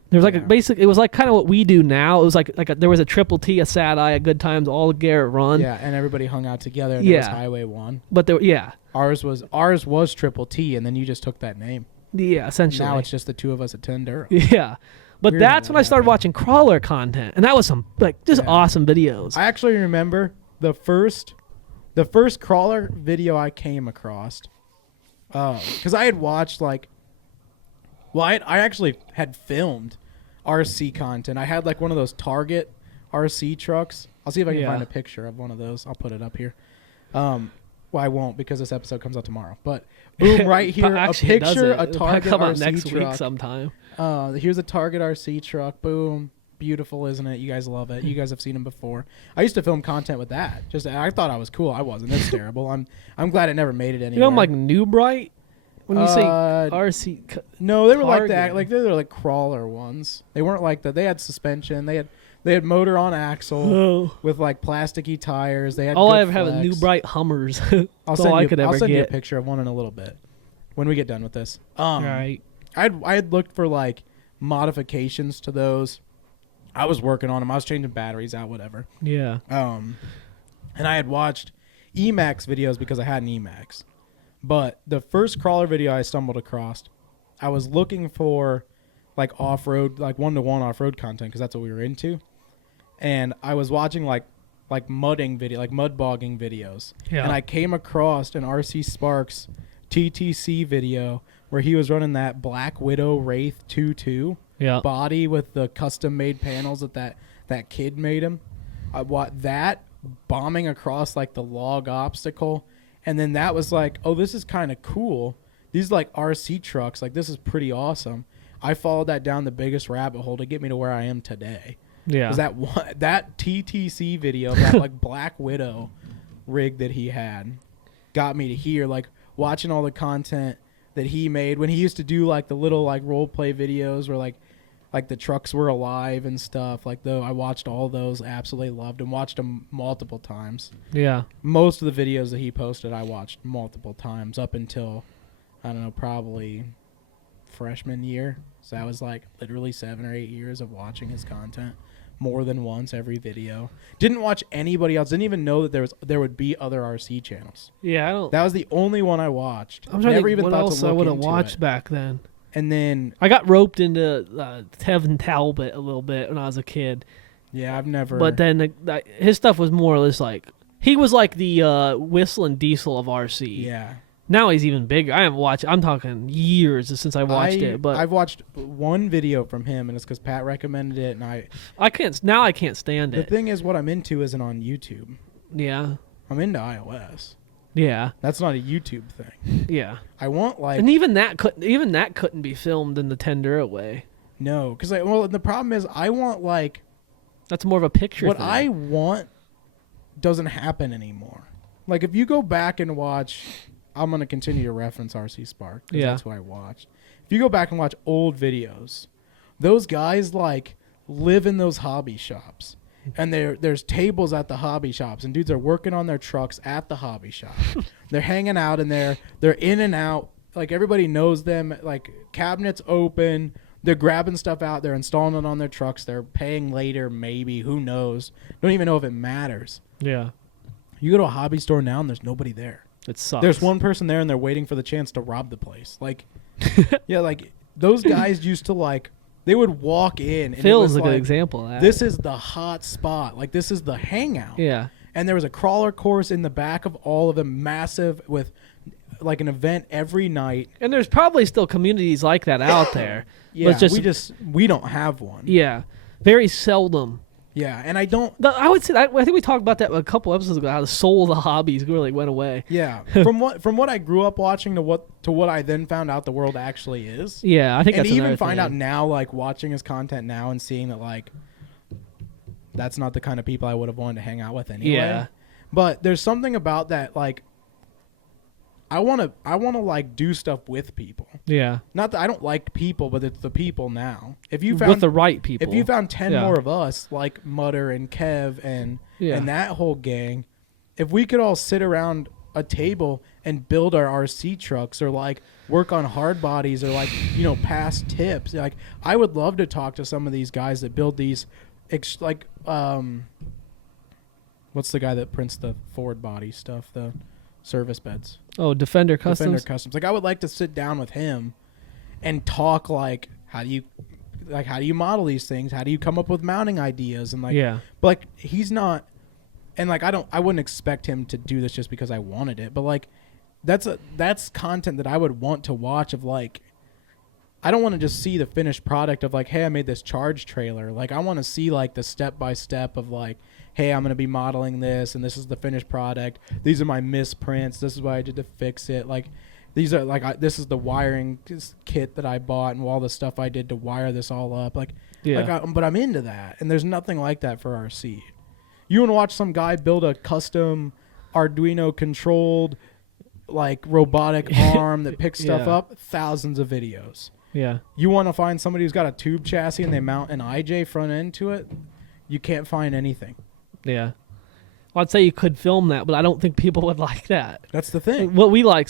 there was like a basic. It was like kind of what we do now. It was like there was a Triple T, a Sad Eye, a Good Times, all Garrett Run. Yeah, and everybody hung out together. And it was Highway 1. But ours was Triple T, and then you just took that name. Yeah, essentially. Now it's just the two of us at 10 Duro. Yeah. But that's when I started watching crawler content, and that was some like just awesome videos. I actually remember the first crawler video I came across, because I had watched I actually had filmed RC content. I had like one of those Target RC trucks. I'll see if I can find a picture of one of those. I'll put it up here. Well, I won't because this episode comes out tomorrow. But boom, right here, Actually, a picture, a It'll Target come out RC next truck. week sometime. Here's a Target RC truck. Boom. Beautiful, isn't it? You guys love it. You guys have seen them before. I used to film content with that. I thought I was cool. I wasn't. It's terrible. I'm glad it never made it anywhere. You know, I'm like New Bright. When you say RC, no, they were like Target. that. Like they were like crawler ones. They weren't like that. They had suspension. They had motor on axle with like plasticky tires. They had all good I ever have is flex. New Bright Hummers. I'll send you a picture of one in a little bit when we get done with this. All right. I had looked for like modifications to those. I was working on them. I was changing batteries out, whatever. Yeah. And I had watched Emax videos because I had an Emax. But the first crawler video I stumbled across, I was looking for like off-road, like one-to-one off-road content because that's what we were into. And I was watching like mudding video, like mud bogging videos. Yeah. And I came across an RC Sparks TTC video where he was running that Black Widow Wraith 2.2 body with the custom-made panels that kid made him. I watched that bombing across like the log obstacle. And then that was like, oh, this is kind of cool. These like RC trucks, like this is pretty awesome. I followed that down the biggest rabbit hole to get me to where I am today. Yeah. That TTC video, that like Black Widow rig that he had, got me to here. Like watching all the content that he made when he used to do like the little like role play videos where like the trucks were alive and stuff. Like though I watched all those, absolutely loved them, watched them multiple times. Yeah. Most of the videos that he posted I watched multiple times up until, I don't know, probably freshman year. So that was like literally 7 or 8 years of watching his content more than once every video. Didn't watch anybody else. Didn't even know that there would be other RC channels. Yeah, I don't. That was the only one I watched. I'm trying Never to think even what thought else to I look would have into watched it. back then. And then I got roped into Tevin Talbot a little bit when I was a kid. yeah, I've never. But then his stuff was more or less like he was like the Whistle and Diesel of RC. yeah. Now he's even bigger. I haven't watched. I'm talking years since I watched it. But I've watched one video from him, and it's because Pat recommended it, and I can't. Now I can't stand The it. thing is, what I'm into isn't on YouTube. Yeah. I'm into iOS. Yeah. That's not a YouTube thing. Yeah. I want like And even that couldn't be filmed in the Tendura way. no, because the problem is I want like That's more of a picture what thing. I want doesn't happen anymore. Like if you go back and watch, I'm gonna continue to reference RC Spark because Yeah. that's what I watched. If you go back and watch old videos, those guys like live in those hobby shops. And there's tables at the hobby shops, and dudes are working on their trucks at the hobby shop. They're hanging out in there. They're in and out. Like, everybody knows them. Like, cabinets open. They're grabbing stuff out. They're installing it on their trucks. They're paying later, maybe. Who knows? Don't even know if it matters. Yeah. You go to a hobby store now, and there's nobody there. It sucks. There's one person there, and they're waiting for the chance to rob the place. Like, yeah, like, those guys used to, like, they would walk in. And Phil's it was a good like, example of that. this is the hot spot. Like, this is the hangout. Yeah. And there was a crawler course in the back of all of them, massive, with like an event every night. And there's probably still communities like that out there. Yeah, but we don't have one. Yeah. Very seldom. Yeah, and I don't. I would say I think we talked about that a couple episodes ago. How the soul of the hobbies really went away. Yeah, from what I grew up watching to what I then found out the world actually is. Yeah, I think and that's even find thing. out now, like watching his content now and seeing that like that's not the kind of people I would have wanted to hang out with anyway. Yeah. But there's something about that like I want to like do stuff with people. Yeah. Not that I don't like people, but it's the people now. If you found with the right people. If you found 10 Yeah. more of us, like Mutter and Kev and Yeah. that whole gang, if we could all sit around a table and build our RC trucks or like work on hard bodies or like, pass tips, like I would love to talk to some of these guys that build these what's the guy that prints the Ford body stuff, the service beds? Oh, Defender Customs. Defender Customs. Like I would like to sit down with him and talk like how do you model these things? How do you come up with mounting ideas? And like Yeah. but like he's not, and like I wouldn't expect him to do this just because I wanted it, but like that's content that I would want to watch of like I don't want to just see the finished product of like, hey, I made this charge trailer. Like I want to see like the step by step of like, hey, I'm going to be modeling this, and this is the finished product. These are my misprints. This is what I did to fix it. Like, these are like this is the wiring kit that I bought, and all the stuff I did to wire this all up. Like, but I'm into that, and there's nothing like that for RC. You want to watch some guy build a custom Arduino controlled like robotic arm that picks stuff up? Thousands of videos. Yeah. You want to find somebody who's got a tube chassis and they mount an IJ front end to it? You can't find anything. Yeah. Well, I'd say you could film that, but I don't think people would like that. That's the thing. What we like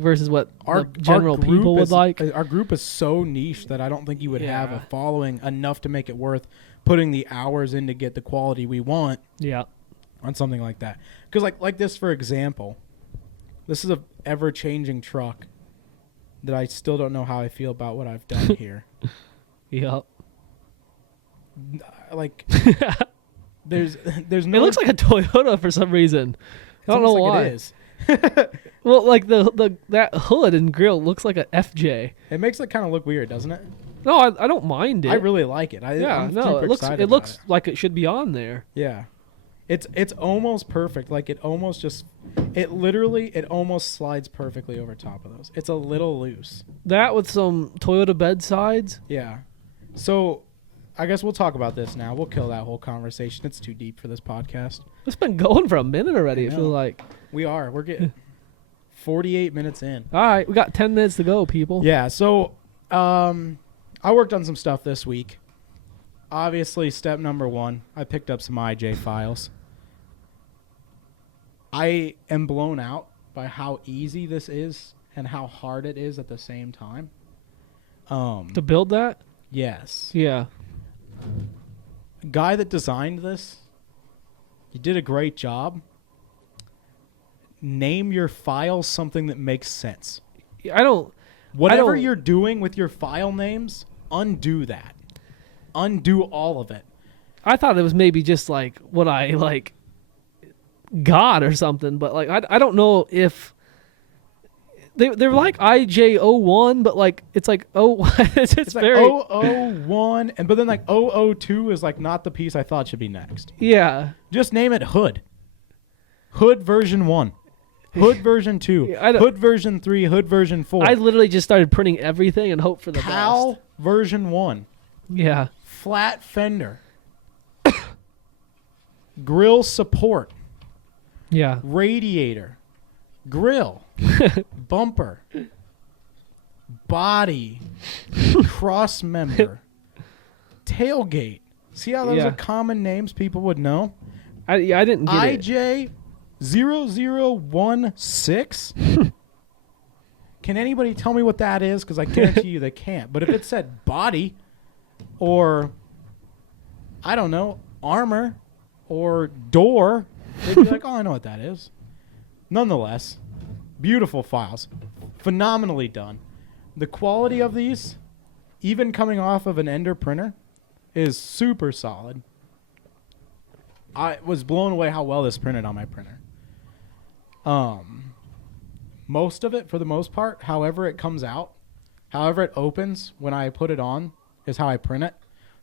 versus what the general people would like. Our group is so niche that I don't think you would have a following enough to make it worth putting the hours in to get the quality we want. Yeah. On something like that. Because like this, for example, this is a ever-changing truck that I still don't know how I feel about what I've done here. Yep. Like, there's no. It looks like a Toyota for some reason. I don't know why. It is. Well, like that hood and grill looks like a FJ. It makes it kind of look weird, doesn't it? No, I don't mind it. I really like it. It looks like it should be on there. Yeah. It's almost perfect. Like it almost slides perfectly over top of those. It's a little loose. That with some Toyota bed sides. Yeah. So I guess we'll talk about this now. We'll kill that whole conversation. It's too deep for this podcast. It's been going for a minute already, I feel like. We are. We're getting 48 minutes in. All right, we got 10 minutes to go, people. Yeah, so I worked on some stuff this week. Obviously, step number 1, I picked up some IJ files. I am blown out by how easy this is and how hard it is at the same time. To build that? Yes. Yeah. Guy that designed this, you did a great job. Name your files something that makes sense. Whatever you're doing with your file names, undo that. Undo all of it. I thought it was maybe just like what I like got or something, but like I don't know if they're like IJ01, but like it's like it's very like 001, but then like 002 is like not the piece I thought should be next. Yeah. Just name it Hood. Hood version 1. Hood version 2. Hood version 3. Hood version 4. I literally just started printing everything and hope for the best. Version 1. Yeah. Flat fender. Grill support. Yeah. Radiator. Grill. Bumper. Body. Cross member. Tailgate. See how those are common names people would know? I didn't get it. IJ0016? Can anybody tell me what that is? Because I guarantee you they can't. But if it said body or, I don't know, armor or door, they'd be like, oh, I know what that is. Nonetheless, beautiful files. Phenomenally done. The quality of these, even coming off of an Ender printer, is super solid. I was blown away how well this printed on my printer. Most of it, for the most part, however it comes out, however it opens when I put it on, is how I print it.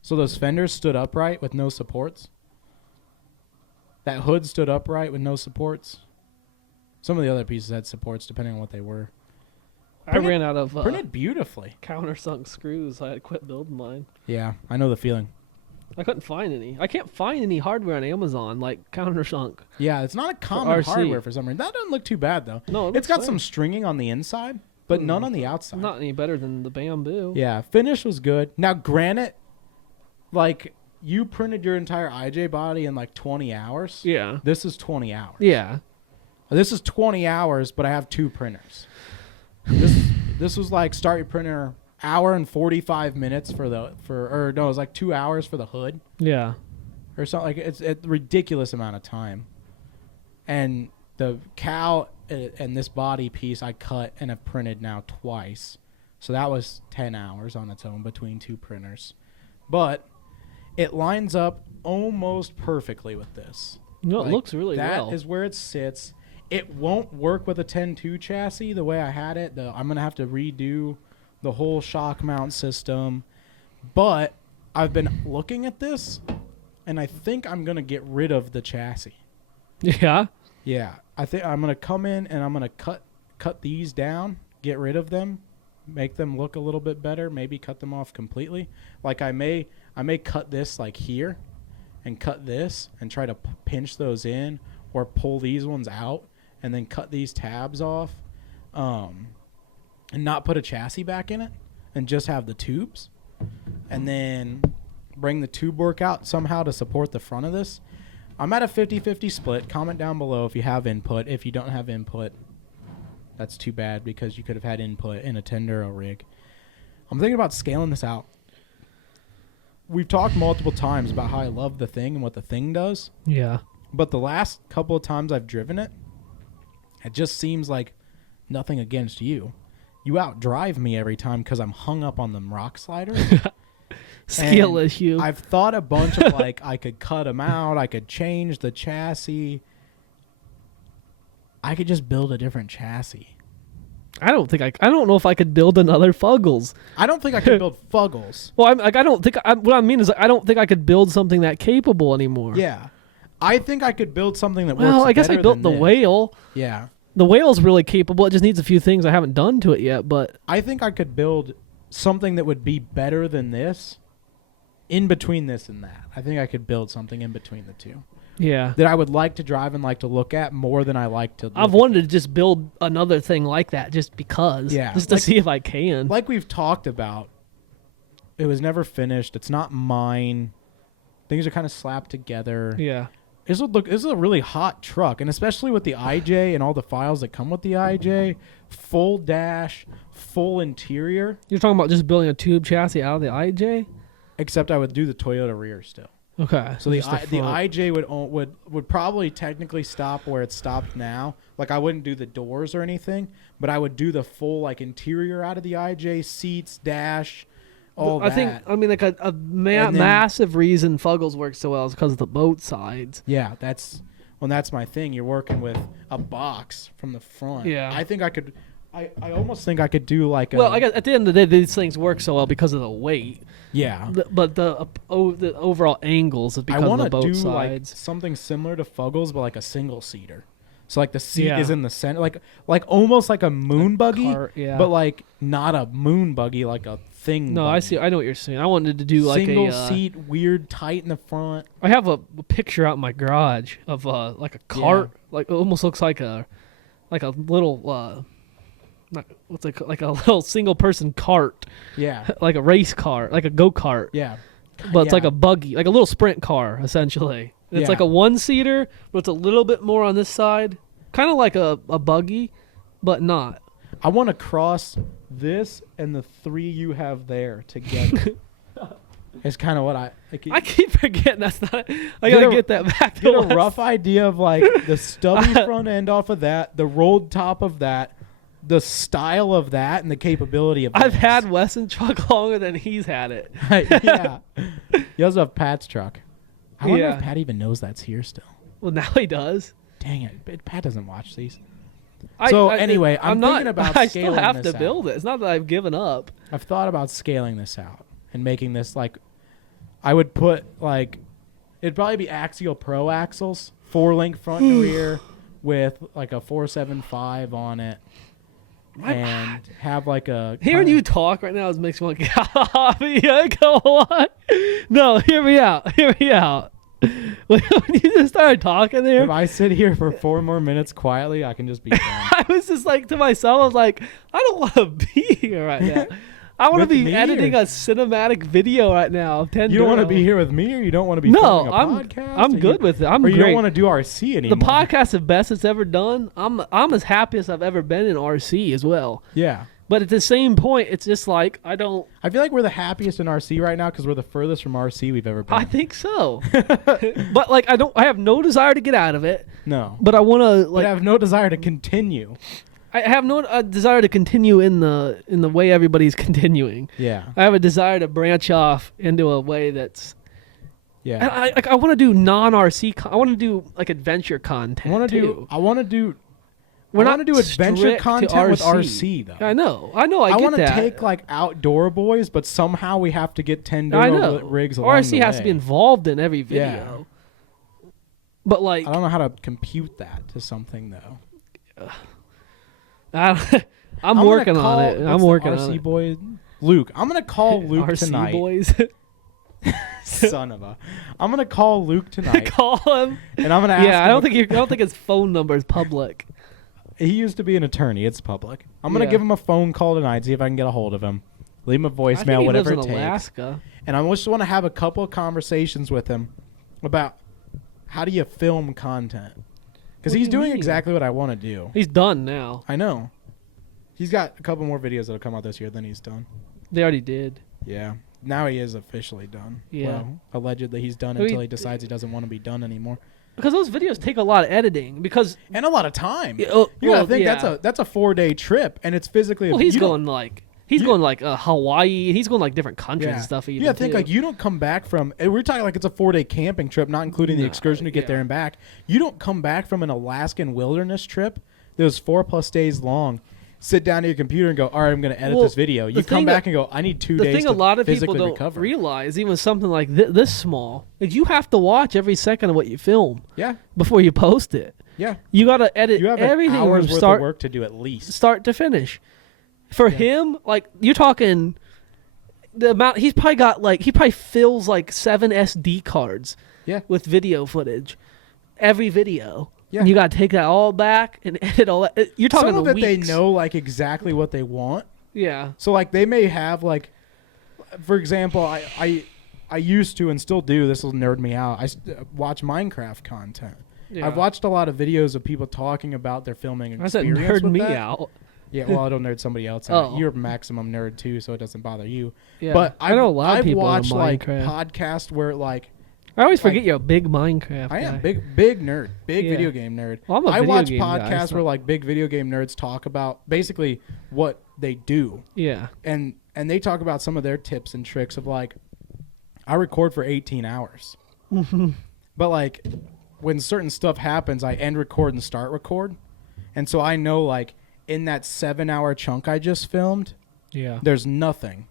So those fenders stood upright with no supports. That hood stood upright with no supports. Some of the other pieces had supports depending on what they were. I ran out of printed beautifully. Countersunk screws. I had to quit building mine. Yeah, I know the feeling. I couldn't find any. I can't find any hardware on Amazon like countersunk. Yeah, it's not a common hardware for some reason. That doesn't look too bad though. No, it's got some stringing on the inside, but none on the outside. Not any better than the bamboo. Yeah, finish was good. Now, granted, like you printed your entire IJ body in like 20 hours. Yeah. This is 20 hours. Yeah. This is 20 hours, but I have 2 printers. This was like start your printer hour and 45 minutes it was like 2 hours for the hood. Yeah. Or something. Like it's a ridiculous amount of time. And the cow and this body piece I cut and have printed now twice. So that was 10 hours on its own between 2 printers. But it lines up almost perfectly with this. No, it looks really well. That is where it sits. It won't work with a 10.2 chassis the way I had it. I'm going to have to redo the whole shock mount system. But I've been looking at this. and I think I'm going to get rid of the chassis. Yeah? Yeah. I think I'm going to come in and I'm going to cut these down, get rid of them, make them look a little bit better, maybe cut them off completely. Like I may cut this like here and cut this and try to pinch those in or pull these ones out and then cut these tabs off and not put a chassis back in it and just have the tubes and then bring the tube work out somehow to support the front of this. I'm at a 50-50 split. Comment down below if you have input. If you don't have input, that's too bad because you could have had input in a Tenduro rig. I'm thinking about scaling this out. We've talked multiple times about how I love the thing and what the thing does. Yeah. But the last couple of times I've driven it, it just seems like nothing against you. You outdrive me every time because I'm hung up on them rock sliders. Skill issue. I've thought a bunch of like I could cut them out. I could change the chassis. I could just build a different chassis. I don't know if I could build another Fuggles. I don't think I could build Fuggles. Well, what I mean is I don't think I could build something that capable anymore. Yeah. I think I could build something that works Well, I guess I better built the than this. Whale. Yeah. The Whale's really capable. It just needs a few things I haven't done to it yet, but I think I could build something that would be better than this in between this and that. I think I could build something in between the two. yeah. That I would like to drive and like to look at more than I like to look I've wanted to just build another thing like that just because. Yeah. Just to see if I can. Like we've talked about, it was never finished. It's not mine. Things are kind of slapped together. yeah. This is a really hot truck, and especially with the IJ and all the files that come with the IJ, full dash, full interior. You're talking about just building a tube chassis out of the IJ? Except I would do the Toyota rear still. Okay. So the just the front. IJ would probably technically stop where it's stopped now. Like I wouldn't do the doors or anything, but I would do the full like interior out of the IJ, seats, dash, all that. I mean, like a massive reason Fuggles works so well is because of the boat sides. Yeah, that's my thing. You're working with a box from the front. Yeah. I think I could. I almost think I could do like Well, I guess at the end of the day, these things work so well because of the weight. Yeah. But the overall angles is because of the boat do sides. like something similar to Fuggles, but like a single seater. So like the seat Yeah. is in the center, like almost like a moon buggy, cart, yeah. but like not a moon buggy, like a thing. No, buggy. I see. I know what you're saying. I wanted to do like single a seat, weird, tight in the front. I have a picture out in my garage of like a cart, like it almost looks like a little like a little single person cart, Yeah, like a race car, like a go-kart. yeah. But it's Yeah. like a buggy, like a little sprint car, essentially. It's Yeah. like a one-seater, but it's a little bit more on this side. Kind of like a buggy, but not. I want to cross this and the three you have there together. It's kind of what I keep forgetting that's not. I gotta get that back. Get a rough idea of like the stubby front end off of that, the rolled top of that, the style of that, and the capability of. I've this. had Weston's truck longer than he's had it. Yeah. You also have Pat's truck. I wonder Yeah. if Pat even knows that's here still. Well, now he does. Dang it. Pat doesn't watch these. I'm thinking about I still scaling have this to build it. It's not that I've given up. I've thought about scaling this out and making this like, I would put like, it'd probably be axial pro axles, 4-link front and rear with like a 475 on it. And have like a Hearing you talk right now is makes me want to get off. Yeah, go on. No, hear me out. Hear me out. When you just started talking there, If I sit here for 4 more minutes quietly, I can just be done. I was just like to myself, I was like, I don't want to be here right now. I want to With be me editing or- a cinematic video right now of 10 You don't want to Duro. be here with me, or you don't want to be No, filming a I'm podcast? good with it. I'm or you great. don't want to do RC anymore. The podcast is best it's ever done. I'm as happy as I've ever been in RC as well. Yeah. But at the same point, it's just like I feel like we're the happiest in RC right now because we're the furthest from RC we've ever been. I think so. But like I have no desire to get out of it. No. But I want to But like I have no desire to continue. I have no desire to continue in the way everybody's continuing. Yeah. I have a desire to branch off into a way that's. Yeah. I want to do non-RC. I want to do like adventure content. I want to do We're I not want to do adventure strict to content with RC though. I know. I I get want to that. take like outdoor boys, but somehow we have to get 10 I know. rigs along RC the has way. to be involved in every video. Yeah. But like, I don't know how to compute that to something though. I'm working on it. I'm working on RC it. boy, Luke. I'm gonna call Luke RC tonight. boys. Son of a. I'm gonna call Luke tonight. Call him. And I'm gonna ask. Yeah, him I don't think his phone number is public. He used to be an attorney. It's public. I'm gonna give him a phone call tonight. See if I can get a hold of him. Leave him a voicemail, I think he whatever lives it in takes. Alaska. And I just want to have a couple of conversations with him about how do you film content, because he's doing exactly what I want to do. He's done now. I know. He's got a couple more videos that'll come out this year. Then he's done. They already did. Yeah. Now he is officially done. Yeah. Well, allegedly he's done until he decides he doesn't want to be done anymore. Because those videos take a lot of editing. And a lot of time. You gotta think that's a 4-day trip, and it's physically. Well, he's going like Hawaii. He's going like different countries and stuff. Even think like you don't come back from. And we're talking like it's a 4-day camping trip, not including the excursion to get there and back. You don't come back from an Alaskan wilderness trip that was 4+ days long. Sit down to your computer and go, all right, I'm going to edit this video. You come back and go, I need 2 days to The thing a lot of people don't recover. realize, even something like this small, is you have to watch every second of what you film. Yeah. Before you post it. Yeah. You got to edit you have everything hours from worth of work to do at least. Start to finish. For him, like, you're talking the amount, he probably fills like 7 SD cards with video footage. Every video. Yeah. You got to take that all back and edit all that. You're talking some of it weeks. they know like exactly what they want. Yeah. So like they may have like, for example, I used to and still do. This will nerd me out. I watch Minecraft content. Yeah. I've watched a lot of videos of people talking about their filming experience. I said nerd with me that. out. Yeah, well, I don't nerd somebody else out. You're a maximum nerd too, so it doesn't bother you. Yeah. But I know a lot of people watched on like Minecraft. podcasts where like. I always forget you're a big Minecraft guy. I am big nerd, video game nerd. Well, I'm a I video watch game guy, podcasts so. where like big video game nerds talk about basically what they do. Yeah. And they talk about some of their tips and tricks of like, I record for 18 hours. But like when certain stuff happens, I end record and start record. And so I know like in that 7-hour chunk I just filmed, there's nothing.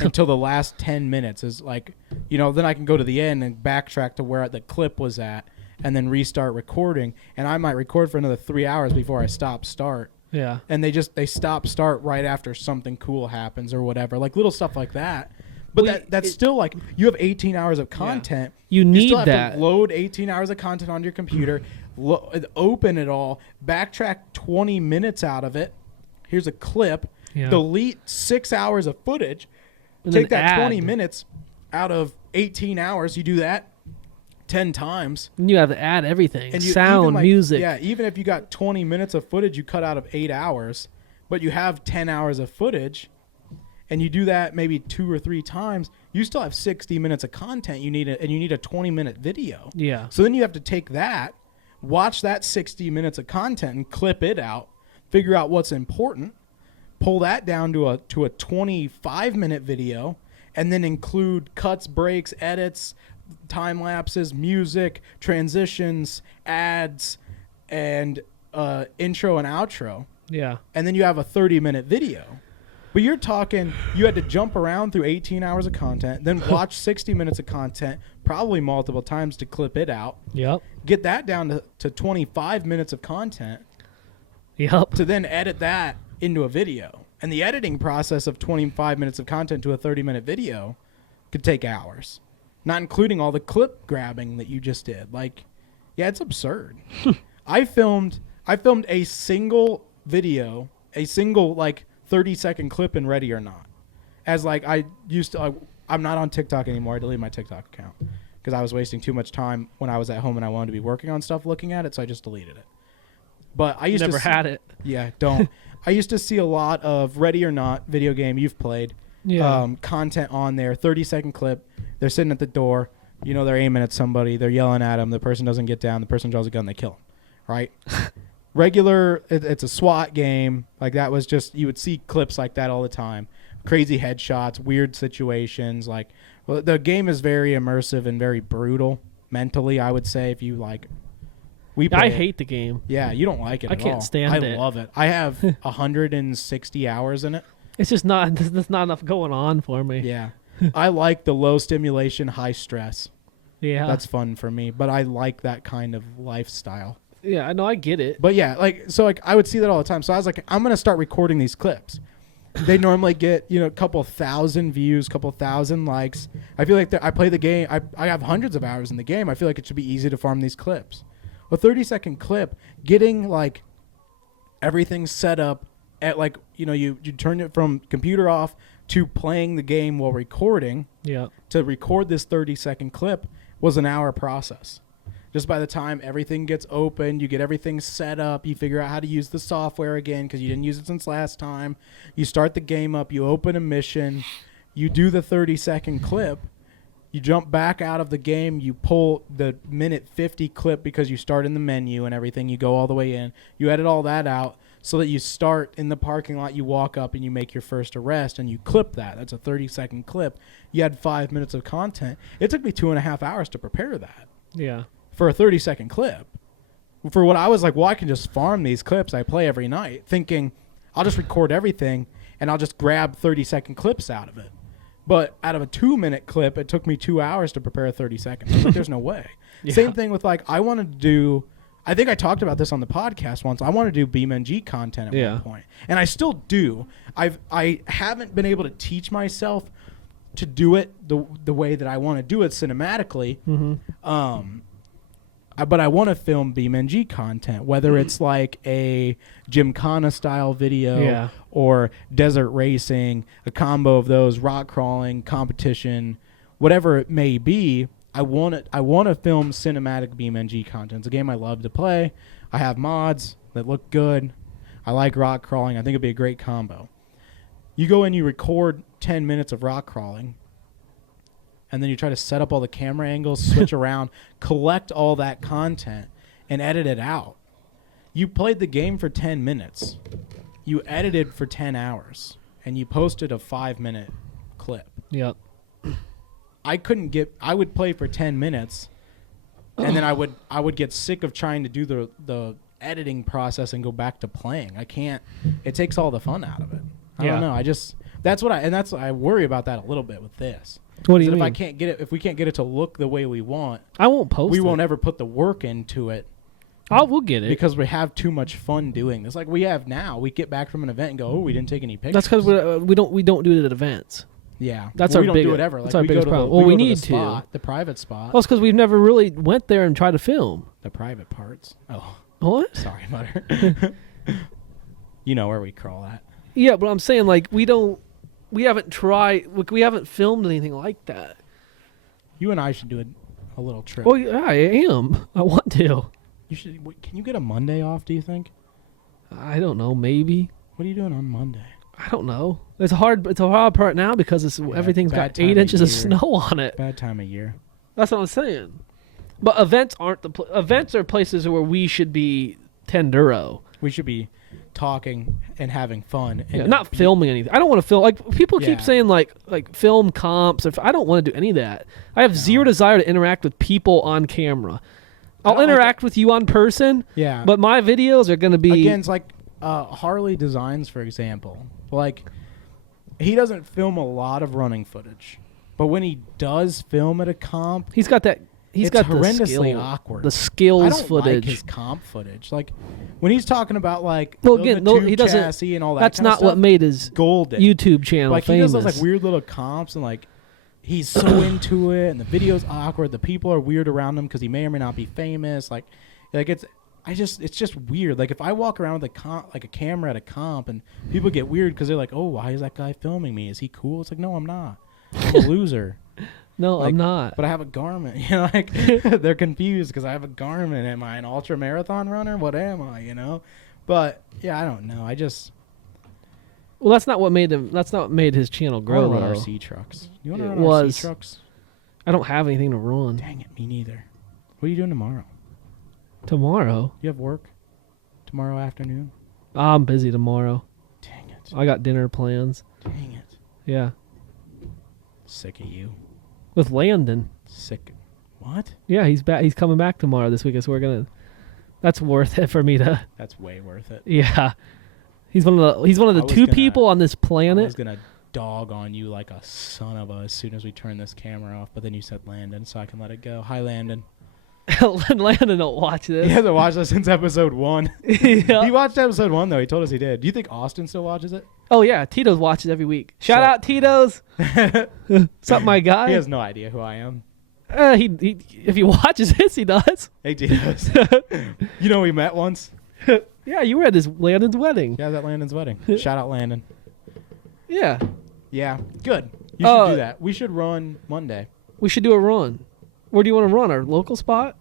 Until the last 10 minutes is like, then I can go to the end and backtrack to where the clip was at and then restart recording. And I might record for another 3 hours before I start. Yeah. And they start right after something cool happens or whatever, like little stuff like that. But that's still like you have 18 hours of content. Yeah. You still have that. to load 18 hours of content on your computer, open it all, backtrack 20 minutes out of it. Here's a clip. Yeah. Delete 6 hours of footage. Take that 20 minutes out of 18 hours. You do that 10 times. And you have to add everything. And sound, music. Yeah, even if you got 20 minutes of footage you cut out of 8 hours, but you have 10 hours of footage, and you do that maybe 2 or 3 times, you still have 60 minutes of content and you need a 20-minute video. Yeah. So then you have to take that, watch that 60 minutes of content and clip it out, figure out what's important, pull that down to a 25-minute video, and then include cuts, breaks, edits, time lapses, music, transitions, ads, and intro and outro. Yeah. And then you have a 30-minute video. But you're talking, you had to jump around through 18 hours of content, then watch 60 minutes of content, probably multiple times to clip it out. Yep. Get that down to 25 minutes of content. Yep. To then edit that into a video. And the editing process of 25 minutes of content to a 30-minute video could take hours, not including all the clip grabbing that you just did. Like, yeah, it's absurd. I filmed a single video, a single like 30-second clip in Ready or Not. As like I used to, I'm not on TikTok anymore. I deleted my TikTok account because I was wasting too much time when I was at home and I wanted to be working on stuff looking at it, so I just deleted it. But I used Never had it. Yeah, don't. I used to see a lot of Ready or Not video game you've played. Yeah. Content on there, 30-second clip. They're sitting at the door. They're aiming at somebody. They're yelling at them. The person doesn't get down. The person draws a gun. They kill them. Right? Regular, it's a SWAT game. Like that was just, you would see clips like that all the time. Crazy headshots, weird situations. Like, well, the game is very immersive and very brutal mentally, I would say, if you like I hate the game. Yeah, you don't like it at all. I can't stand it. I love it. I have 160 hours in it. It's just not. There's not enough going on for me. Yeah. I like the low stimulation, high stress. Yeah. That's fun for me, but I like that kind of lifestyle. Yeah, I know, I get it. But yeah, I would see that all the time. So I was like, I'm going to start recording these clips. They normally get, a couple thousand views, couple thousand likes. I feel like I play the game. I have hundreds of hours in the game. I feel like it should be easy to farm these clips. A 30-second clip, getting like everything set up at you turn it from computer off to playing the game while recording. Yeah. To record this 30-second clip was an hour process. Just by the time everything gets open, you get everything set up, you figure out how to use the software again because you didn't use it since last time. You start the game up, you open a mission, you do the 30-second clip, you jump back out of the game, you pull the minute 50 clip because you start in the menu and everything, you go all the way in, you edit all that out so that you start in the parking lot, you walk up and you make your first arrest and you clip that. That's a 30-second clip. You had 5 minutes of content. It took me 2.5 hours to prepare that. Yeah. For a 30-second clip. For what I was like, well, I can just farm these clips I play every night, thinking I'll just record everything and I'll just grab 30-second clips out of it. But out of a 2-minute clip, it took me 2 hours to prepare a 30-second. I was like, there's no way. Yeah. Same thing with I wanted to do, I think I talked about this on the podcast once. I want to do BeamNG content at one point. And I still do. I haven't been able to teach myself to do it the way that I want to do it cinematically. Mm-hmm. But I want to film BeamNG content, whether it's like a Gymkhana style video or desert racing, a combo of those, rock crawling, competition, whatever it may be. I want to film cinematic BeamNG content. It's a game I love to play. I have mods that look good. I like rock crawling. I think it'd be a great combo. You go in, you record 10 minutes of rock crawling, and then you try to set up all the camera angles, switch around, collect all that content, and edit it out. You played the game for 10 minutes. You edited for 10 hours, and you posted a 5-minute clip. Yep. I would play for 10 minutes, and then I would get sick of trying to do the editing process and go back to playing. I can't. It takes all the fun out of it. I don't know. I worry about that a little bit with this. What do you mean? If we can't get it to look the way we want, I won't post it. We won't ever put the work into it. We'll get it. Because we have too much fun doing this. Like we have now. We get back from an event and go, oh, we didn't take any pictures. That's because we don't do it at events. Yeah. We don't do it ever. That's our biggest problem. We need to. The private spot. Well, it's because we've never really went there and tried to film. The private parts. Oh. What? Sorry, Mutter. You know where we crawl at. Yeah, but I'm saying we haven't tried. We haven't filmed anything like that. You and I should do a little trip. Well, yeah, I am. I want to. You should. Can you get a Monday off? Do you think? I don't know. Maybe. What are you doing on Monday? I don't know. It's a hard part now because everything's got 8 inches of snow on it. Bad time of year. That's what I'm saying. But events aren't events are places where we should be Tenduro. We should be talking and having fun. And not filming anything. I don't want to film. Like people keep saying like film comps. I don't want to do any of that. I have zero desire to interact with people on camera. I'll interact with you on person. Yeah. But my videos are going to be against like Harley Designs, for example. Like he doesn't film a lot of running footage, but when he does film at a comp, he's got that. It's got horrendously awkward. The skills I don't footage. Like his comp footage. Like when he's talking about like he doesn't. Chassis and all that. That's kind of not stuff, what made his golden YouTube channel like famous. He does those like weird little comps and like he's so into it, and the video's awkward. The people are weird around him because he may or may not be famous. Like it's just weird. Like if I walk around with a camera at a comp and people get weird because they're like, oh, why is that guy filming me? Is he cool? It's like, no, I'm not. I'm a loser. No, I'm not. But I have a Garmin. You know, like they're confused because I have a Garmin. Am I an ultra marathon runner? What am I? You know, but yeah, I don't know. Well, that's not what made him. That's not what made his channel grow. I want to run RC trucks. You want to run RC trucks? I don't have anything to run. Dang it, me neither. What are you doing tomorrow? Tomorrow? You have work tomorrow afternoon? I'm busy tomorrow. Dang it. I got dinner plans. Dang it. Yeah. Sick of you. With Landon. Sick. What? Yeah, he's back. He's coming back tomorrow this week, so we're gonna That's worth it for me to. That's way worth it. Yeah, he's one of the two people on this planet. I was gonna dog on you like a son of a as soon as we turn this camera off, but then you said Landon, so I can let it go. Hi, Landon. Landon don't watch this. He hasn't watched us since episode 1. Yeah. He watched episode 1 though. He told us he did. Do you think Austin still watches it? Oh yeah, Tito's watches every week. Shout out Tito's. What's up, my guy? He has no idea who I am. He if he watches this, he does. Hey, Tito's. You know we met once. Yeah, you were at this Landon's wedding. Yeah, I was at Landon's wedding. Shout out Landon. Yeah. Yeah, good. You should do that. We should run Monday. We should do a run. Where do you want to run? Our local spot?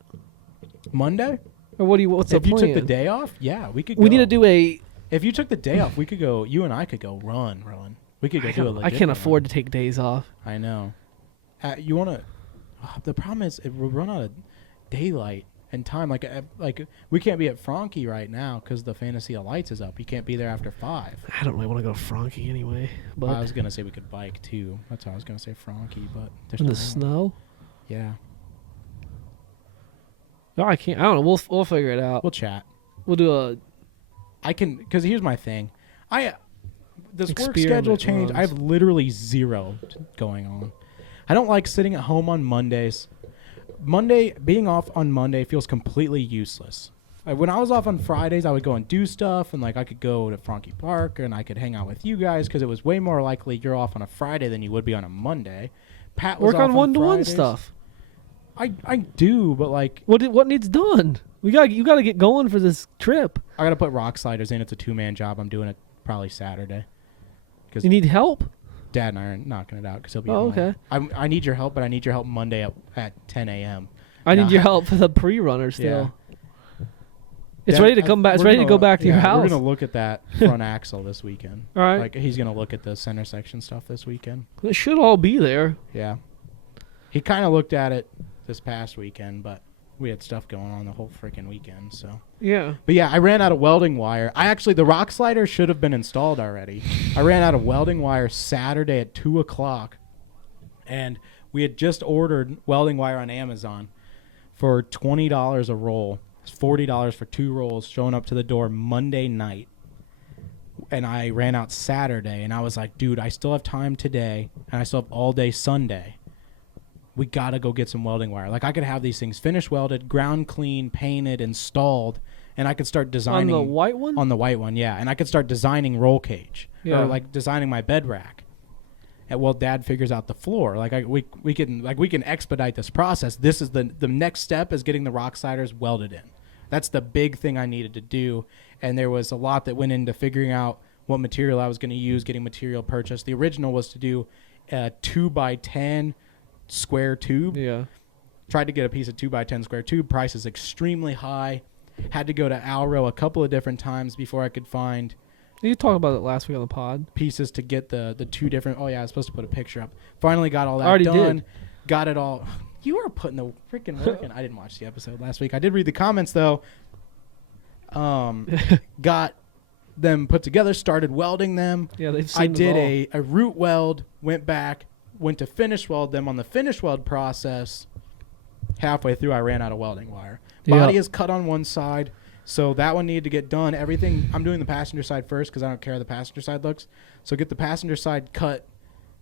Monday? Or what's the plan? If you took the day off, yeah, we could go. We need to do a... If you took the day off, we could go, you and I could go run. We could go do a legit I can't run. afford to take days off. I know. You want to... the problem is we'll run out of daylight and time. Like we can't be at Frankie right now because the Fantasy of Lights is up. You can't be there after 5. I don't really want to go to Frankie anyway. But I was going to say we could bike too. That's what I was going to say, Frankie, but there's in no the snow? Yeah. No, I can't. I don't know. We'll figure it out. We'll chat. We'll do a... I can... Because here's my thing. This work Experiment schedule change, runs. I have literally 0 going on. I don't like sitting at home on Mondays. Being off on Monday feels completely useless. Like when I was off on Fridays, I would go and do stuff, and like I could go to Frankie Park, and I could hang out with you guys because it was way more likely you're off on a Friday than you would be on a Monday. Pat was work off on one-to-one Fridays. stuff. I do, but like What needs done? You gotta get going for this trip. I gotta put rock sliders in. It's a 2-man job. I'm doing it probably Saturday. You need help? Dad and I are knocking it out because he'll be. Oh, at home. okay. I need your help, but I need your help Monday at 10 a.m. I need your help for the pre-runner still. Yeah. It's Dad, ready to come back. It's ready to go back to your house. We're gonna look at that front axle this weekend. All right. Like he's gonna look at the center section stuff this weekend. It should all be there. Yeah. He kind of looked at it this past weekend, but we had stuff going on the whole freaking weekend. So. Yeah. But yeah, I ran out of welding wire. The rock slider should have been installed already. I ran out of welding wire Saturday at 2:00, and we had just ordered welding wire on Amazon for $20 a roll. It's $40 for 2 rolls, showing up to the door Monday night. And I ran out Saturday, and I was like, dude, I still have time today, and I still have all day Sunday. We got to go get some welding wire. Like, I could have these things finished welded, ground clean, painted, installed, and I could start designing. On the white one? On the white one, yeah. And I could start designing roll cage. Yeah. Or, like, designing my bed rack. And while Dad figures out the floor. Like, we can expedite this process. This is the next step is getting the rock sliders welded in. That's the big thing I needed to do. And there was a lot that went into figuring out what material I was going to use, getting material purchased. The original was to do a 2x10 square tube. Yeah. Tried to get a piece of 2x10 square tube. Price is extremely high. Had to go to Alro a couple of different times before I could find You talked about it last week on the pod. pieces to get the 2 different. Oh yeah, I was supposed to put a picture up. Finally got all that Already done. did. Got it all. You were putting the freaking work in. I didn't watch the episode last week. I did read the comments though. Got them put together. Started welding them. Yeah, they've seen I it did all. a root weld. Went back. Went to finish weld them. On the finish weld process, halfway through I ran out of welding wire. Body is cut on one side, so that one needed to get done. Everything I'm doing the passenger side first because I don't care how the passenger side looks. So get the passenger side cut.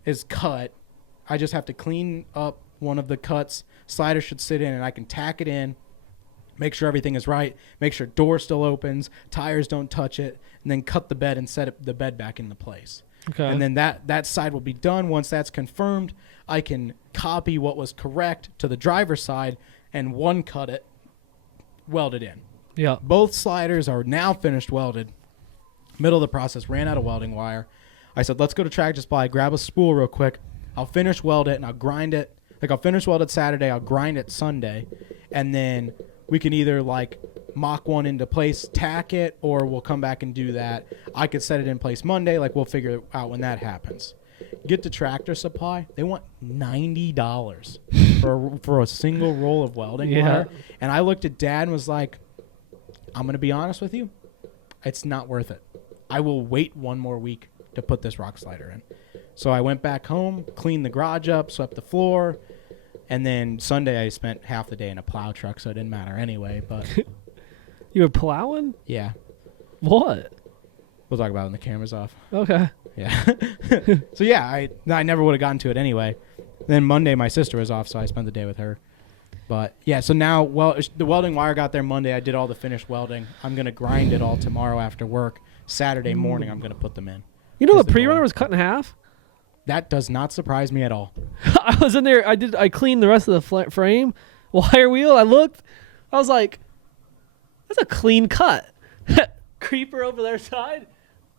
I just have to clean up one of the cuts. Slider should sit in, and I can tack it in. Make sure everything is right. Make sure door still opens. Tires don't touch it, and then cut the bed and set the bed back into place. Okay. And then that side will be done. Once that's confirmed, I can copy what was correct to the driver's side and one cut it, weld it in. Yeah. Both sliders are now finished welded. Middle of the process, ran out of welding wire. I said, let's go to Tractor Supply, grab a spool real quick. I'll finish weld it and I'll grind it. Like I'll finish weld it Saturday, I'll grind it Sunday, and then we can either like mock one into place, tack it, or we'll come back and do that. I could set it in place Monday. Like we'll figure it out when that happens. Get to Tractor Supply. They want $90 for a single roll of welding wire. And I looked at Dad and was like, I'm going to be honest with you. It's not worth it. I will wait 1 more week to put this rock slider in. So I went back home, cleaned the garage up, swept the floor. And then Sunday I spent half the day in a plow truck, so it didn't matter anyway. But You were plowing? Yeah. What? We'll talk about it when the camera's off. Okay. Yeah. So yeah, I never would have gotten to it anyway. Then Monday my sister was off, so I spent the day with her. But yeah, so now the welding wire got there Monday. I did all the finished welding. I'm gonna grind it all tomorrow after work. Saturday morning I'm gonna put them in. You know the pre-runner was cut in half? That does not surprise me at all. I was in there. I cleaned the rest of the frame, wire wheel. I looked. I was like, that's a clean cut. Creeper over their side.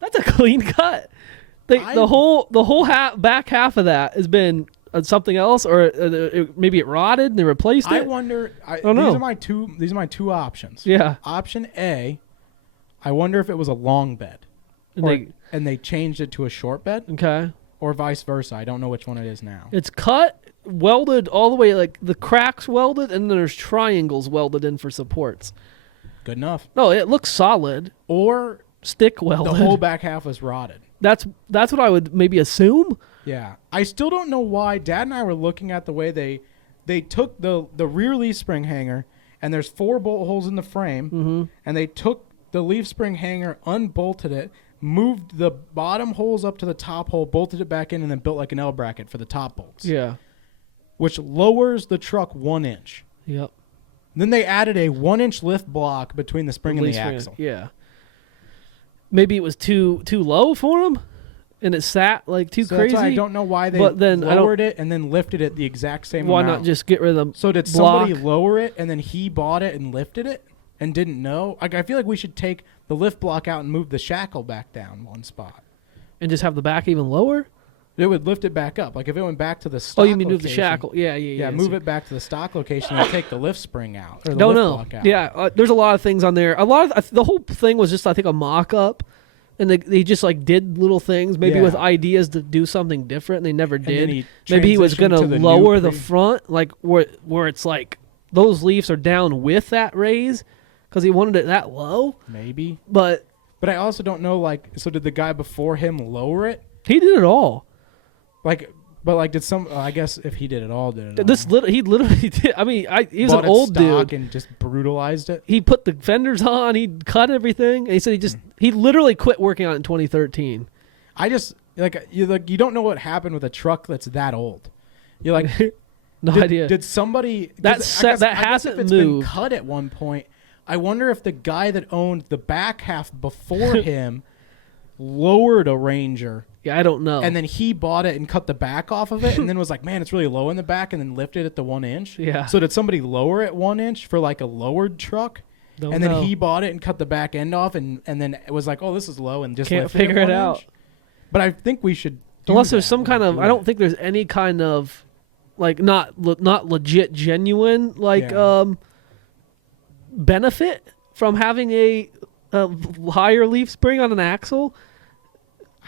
That's a clean cut. The whole back half of that has been something else, or maybe it rotted and they replaced it. I wonder. I don't know. These are my two options. Yeah. Option A, I wonder if it was a long bed, and they changed it to a short bed. Okay. Or vice versa. I don't know which one it is now. It's cut, welded all the way, like the cracks welded, and then there's triangles welded in for supports. Good enough. No, it looks solid. Or stick welded. The whole back half was rotted. That's what I would maybe assume. Yeah. I still don't know why. Dad and I were looking at the way they took the rear leaf spring hanger, and there's 4 bolt holes in the frame, and they took the leaf spring hanger, unbolted it, moved the bottom holes up to the top hole, bolted it back in, and then built like an L bracket for the top bolts. Yeah. Which lowers the truck 1 inch. Yep. Then they added a 1-inch lift block between the spring and the axle. Yeah. Maybe it was too low for them, and it sat like too crazy. That's why I don't know why they lowered it and then lifted it the exact same amount. Why not just get rid of the So did block? somebody lower it, and then he bought it and lifted it and didn't know? Like, I feel like we should take the lift block out and move the shackle back down one spot. And just have the back even lower? It would lift it back up. Like if it went back to the stock you mean move the shackle? Yeah. Yeah, move it back to the stock location and take the lift spring out. Or the Don't lift know. block out. Yeah, there's a lot of things on there. The whole thing was just, I think, a mock-up. And they just like did little things, maybe with ideas to do something different. And they never did. Maybe he was going to lower the front, like where it's like those leaves are down with that raise, because he wanted it that low. Maybe. But I also don't know. Like, so did the guy before him lower it? He did it all. Did some? I guess if he did it all, He literally did. I mean, he was an old dude and just brutalized it. He put the fenders on. He cut everything. And he said he literally quit working on it in 2013. You don't know what happened with a truck that's that old. You're like, no idea. Did somebody that hasn't moved? Been cut at one point. I wonder if the guy that owned the back half before him lowered a Ranger. Yeah, I don't know. And then he bought it and cut the back off of it, and then was like, man, it's really low in the back, and then lifted it to 1 inch. Yeah. So did somebody lower it 1 inch for like a lowered truck? Then he bought it and cut the back end off, and then it was like, oh, this is low, and just can't figure it out. Inch. But I think we should. Unless there's some kind of, I don't think there's any kind of, like not legit, genuine benefit from having a higher leaf spring on an axle.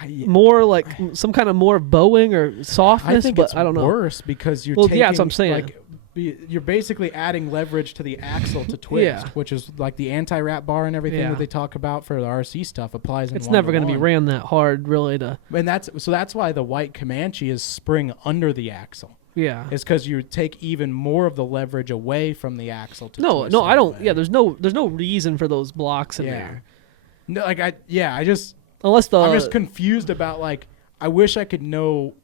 More like some kind of more bowing or softness, I don't know. Worse because you're taking, that's what I'm saying. Like, you're basically adding leverage to the axle to twist, which is like the anti-wrap bar and everything that they talk about for the RC stuff applies. It's never going to be ran that hard, really. And that's why the white Comanche is spring under the axle. Yeah, it's because you take even more of the leverage away from the axle. No, I don't. Yeah, there's no reason for those blocks in there. No, I just. I'm just confused about, like, I wish I could know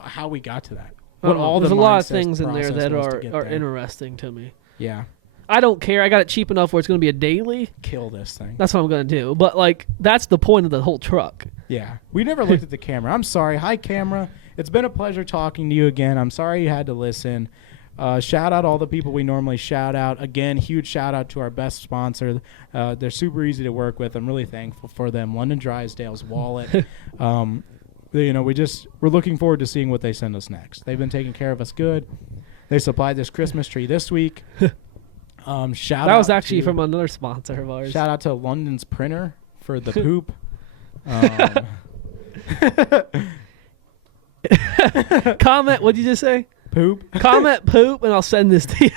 how we got to that. There's a lot of things in there that are interesting to me. Yeah. I don't care. I got it cheap enough where it's going to be a daily. Kill this thing. That's what I'm going to do. But, like, that's the point of the whole truck. Yeah. We never looked at the camera. I'm sorry. Hi, camera. It's been a pleasure talking to you again. I'm sorry you had to listen. Shout out all the people we normally shout out. Again, huge shout out to our best sponsor. They're super easy to work with. I'm really thankful for them. London Drysdale's Wallet. We're looking forward to seeing what they send us next. They've been taking care of us good. They supplied this Christmas tree this week. That was actually from another sponsor of ours. Shout out to London's Printer for the poop. Comment. What'd you just say? Poop. Comment poop, and I'll send this to you.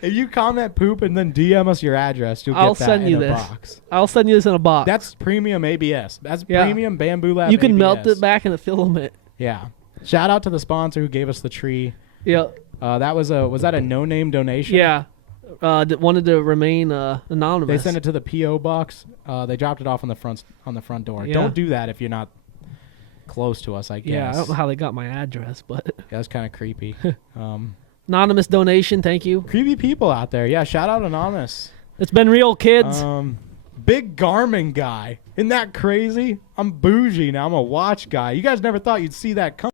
If you comment poop and then DM us your address, you'll get that in a box. I'll send you this in a box. That's premium ABS. That's premium Bamboo Lab. You can ABS. melt it back in a filament. Yeah. Shout out to the sponsor who gave us the tree. Yeah. Was that a no-name donation? Yeah. wanted to remain anonymous. They sent it to the P.O. box. They dropped it off on the front door. Yeah. Don't do that if you're not close to us, I guess. Yeah, I don't know how they got my address, but Yeah, that's kind of creepy. Anonymous donation, thank you. Creepy people out there. Yeah, shout out Anonymous. It's been real, kids. Big Garmin guy. Isn't that crazy? I'm bougie now. I'm a watch guy. You guys never thought you'd see that come.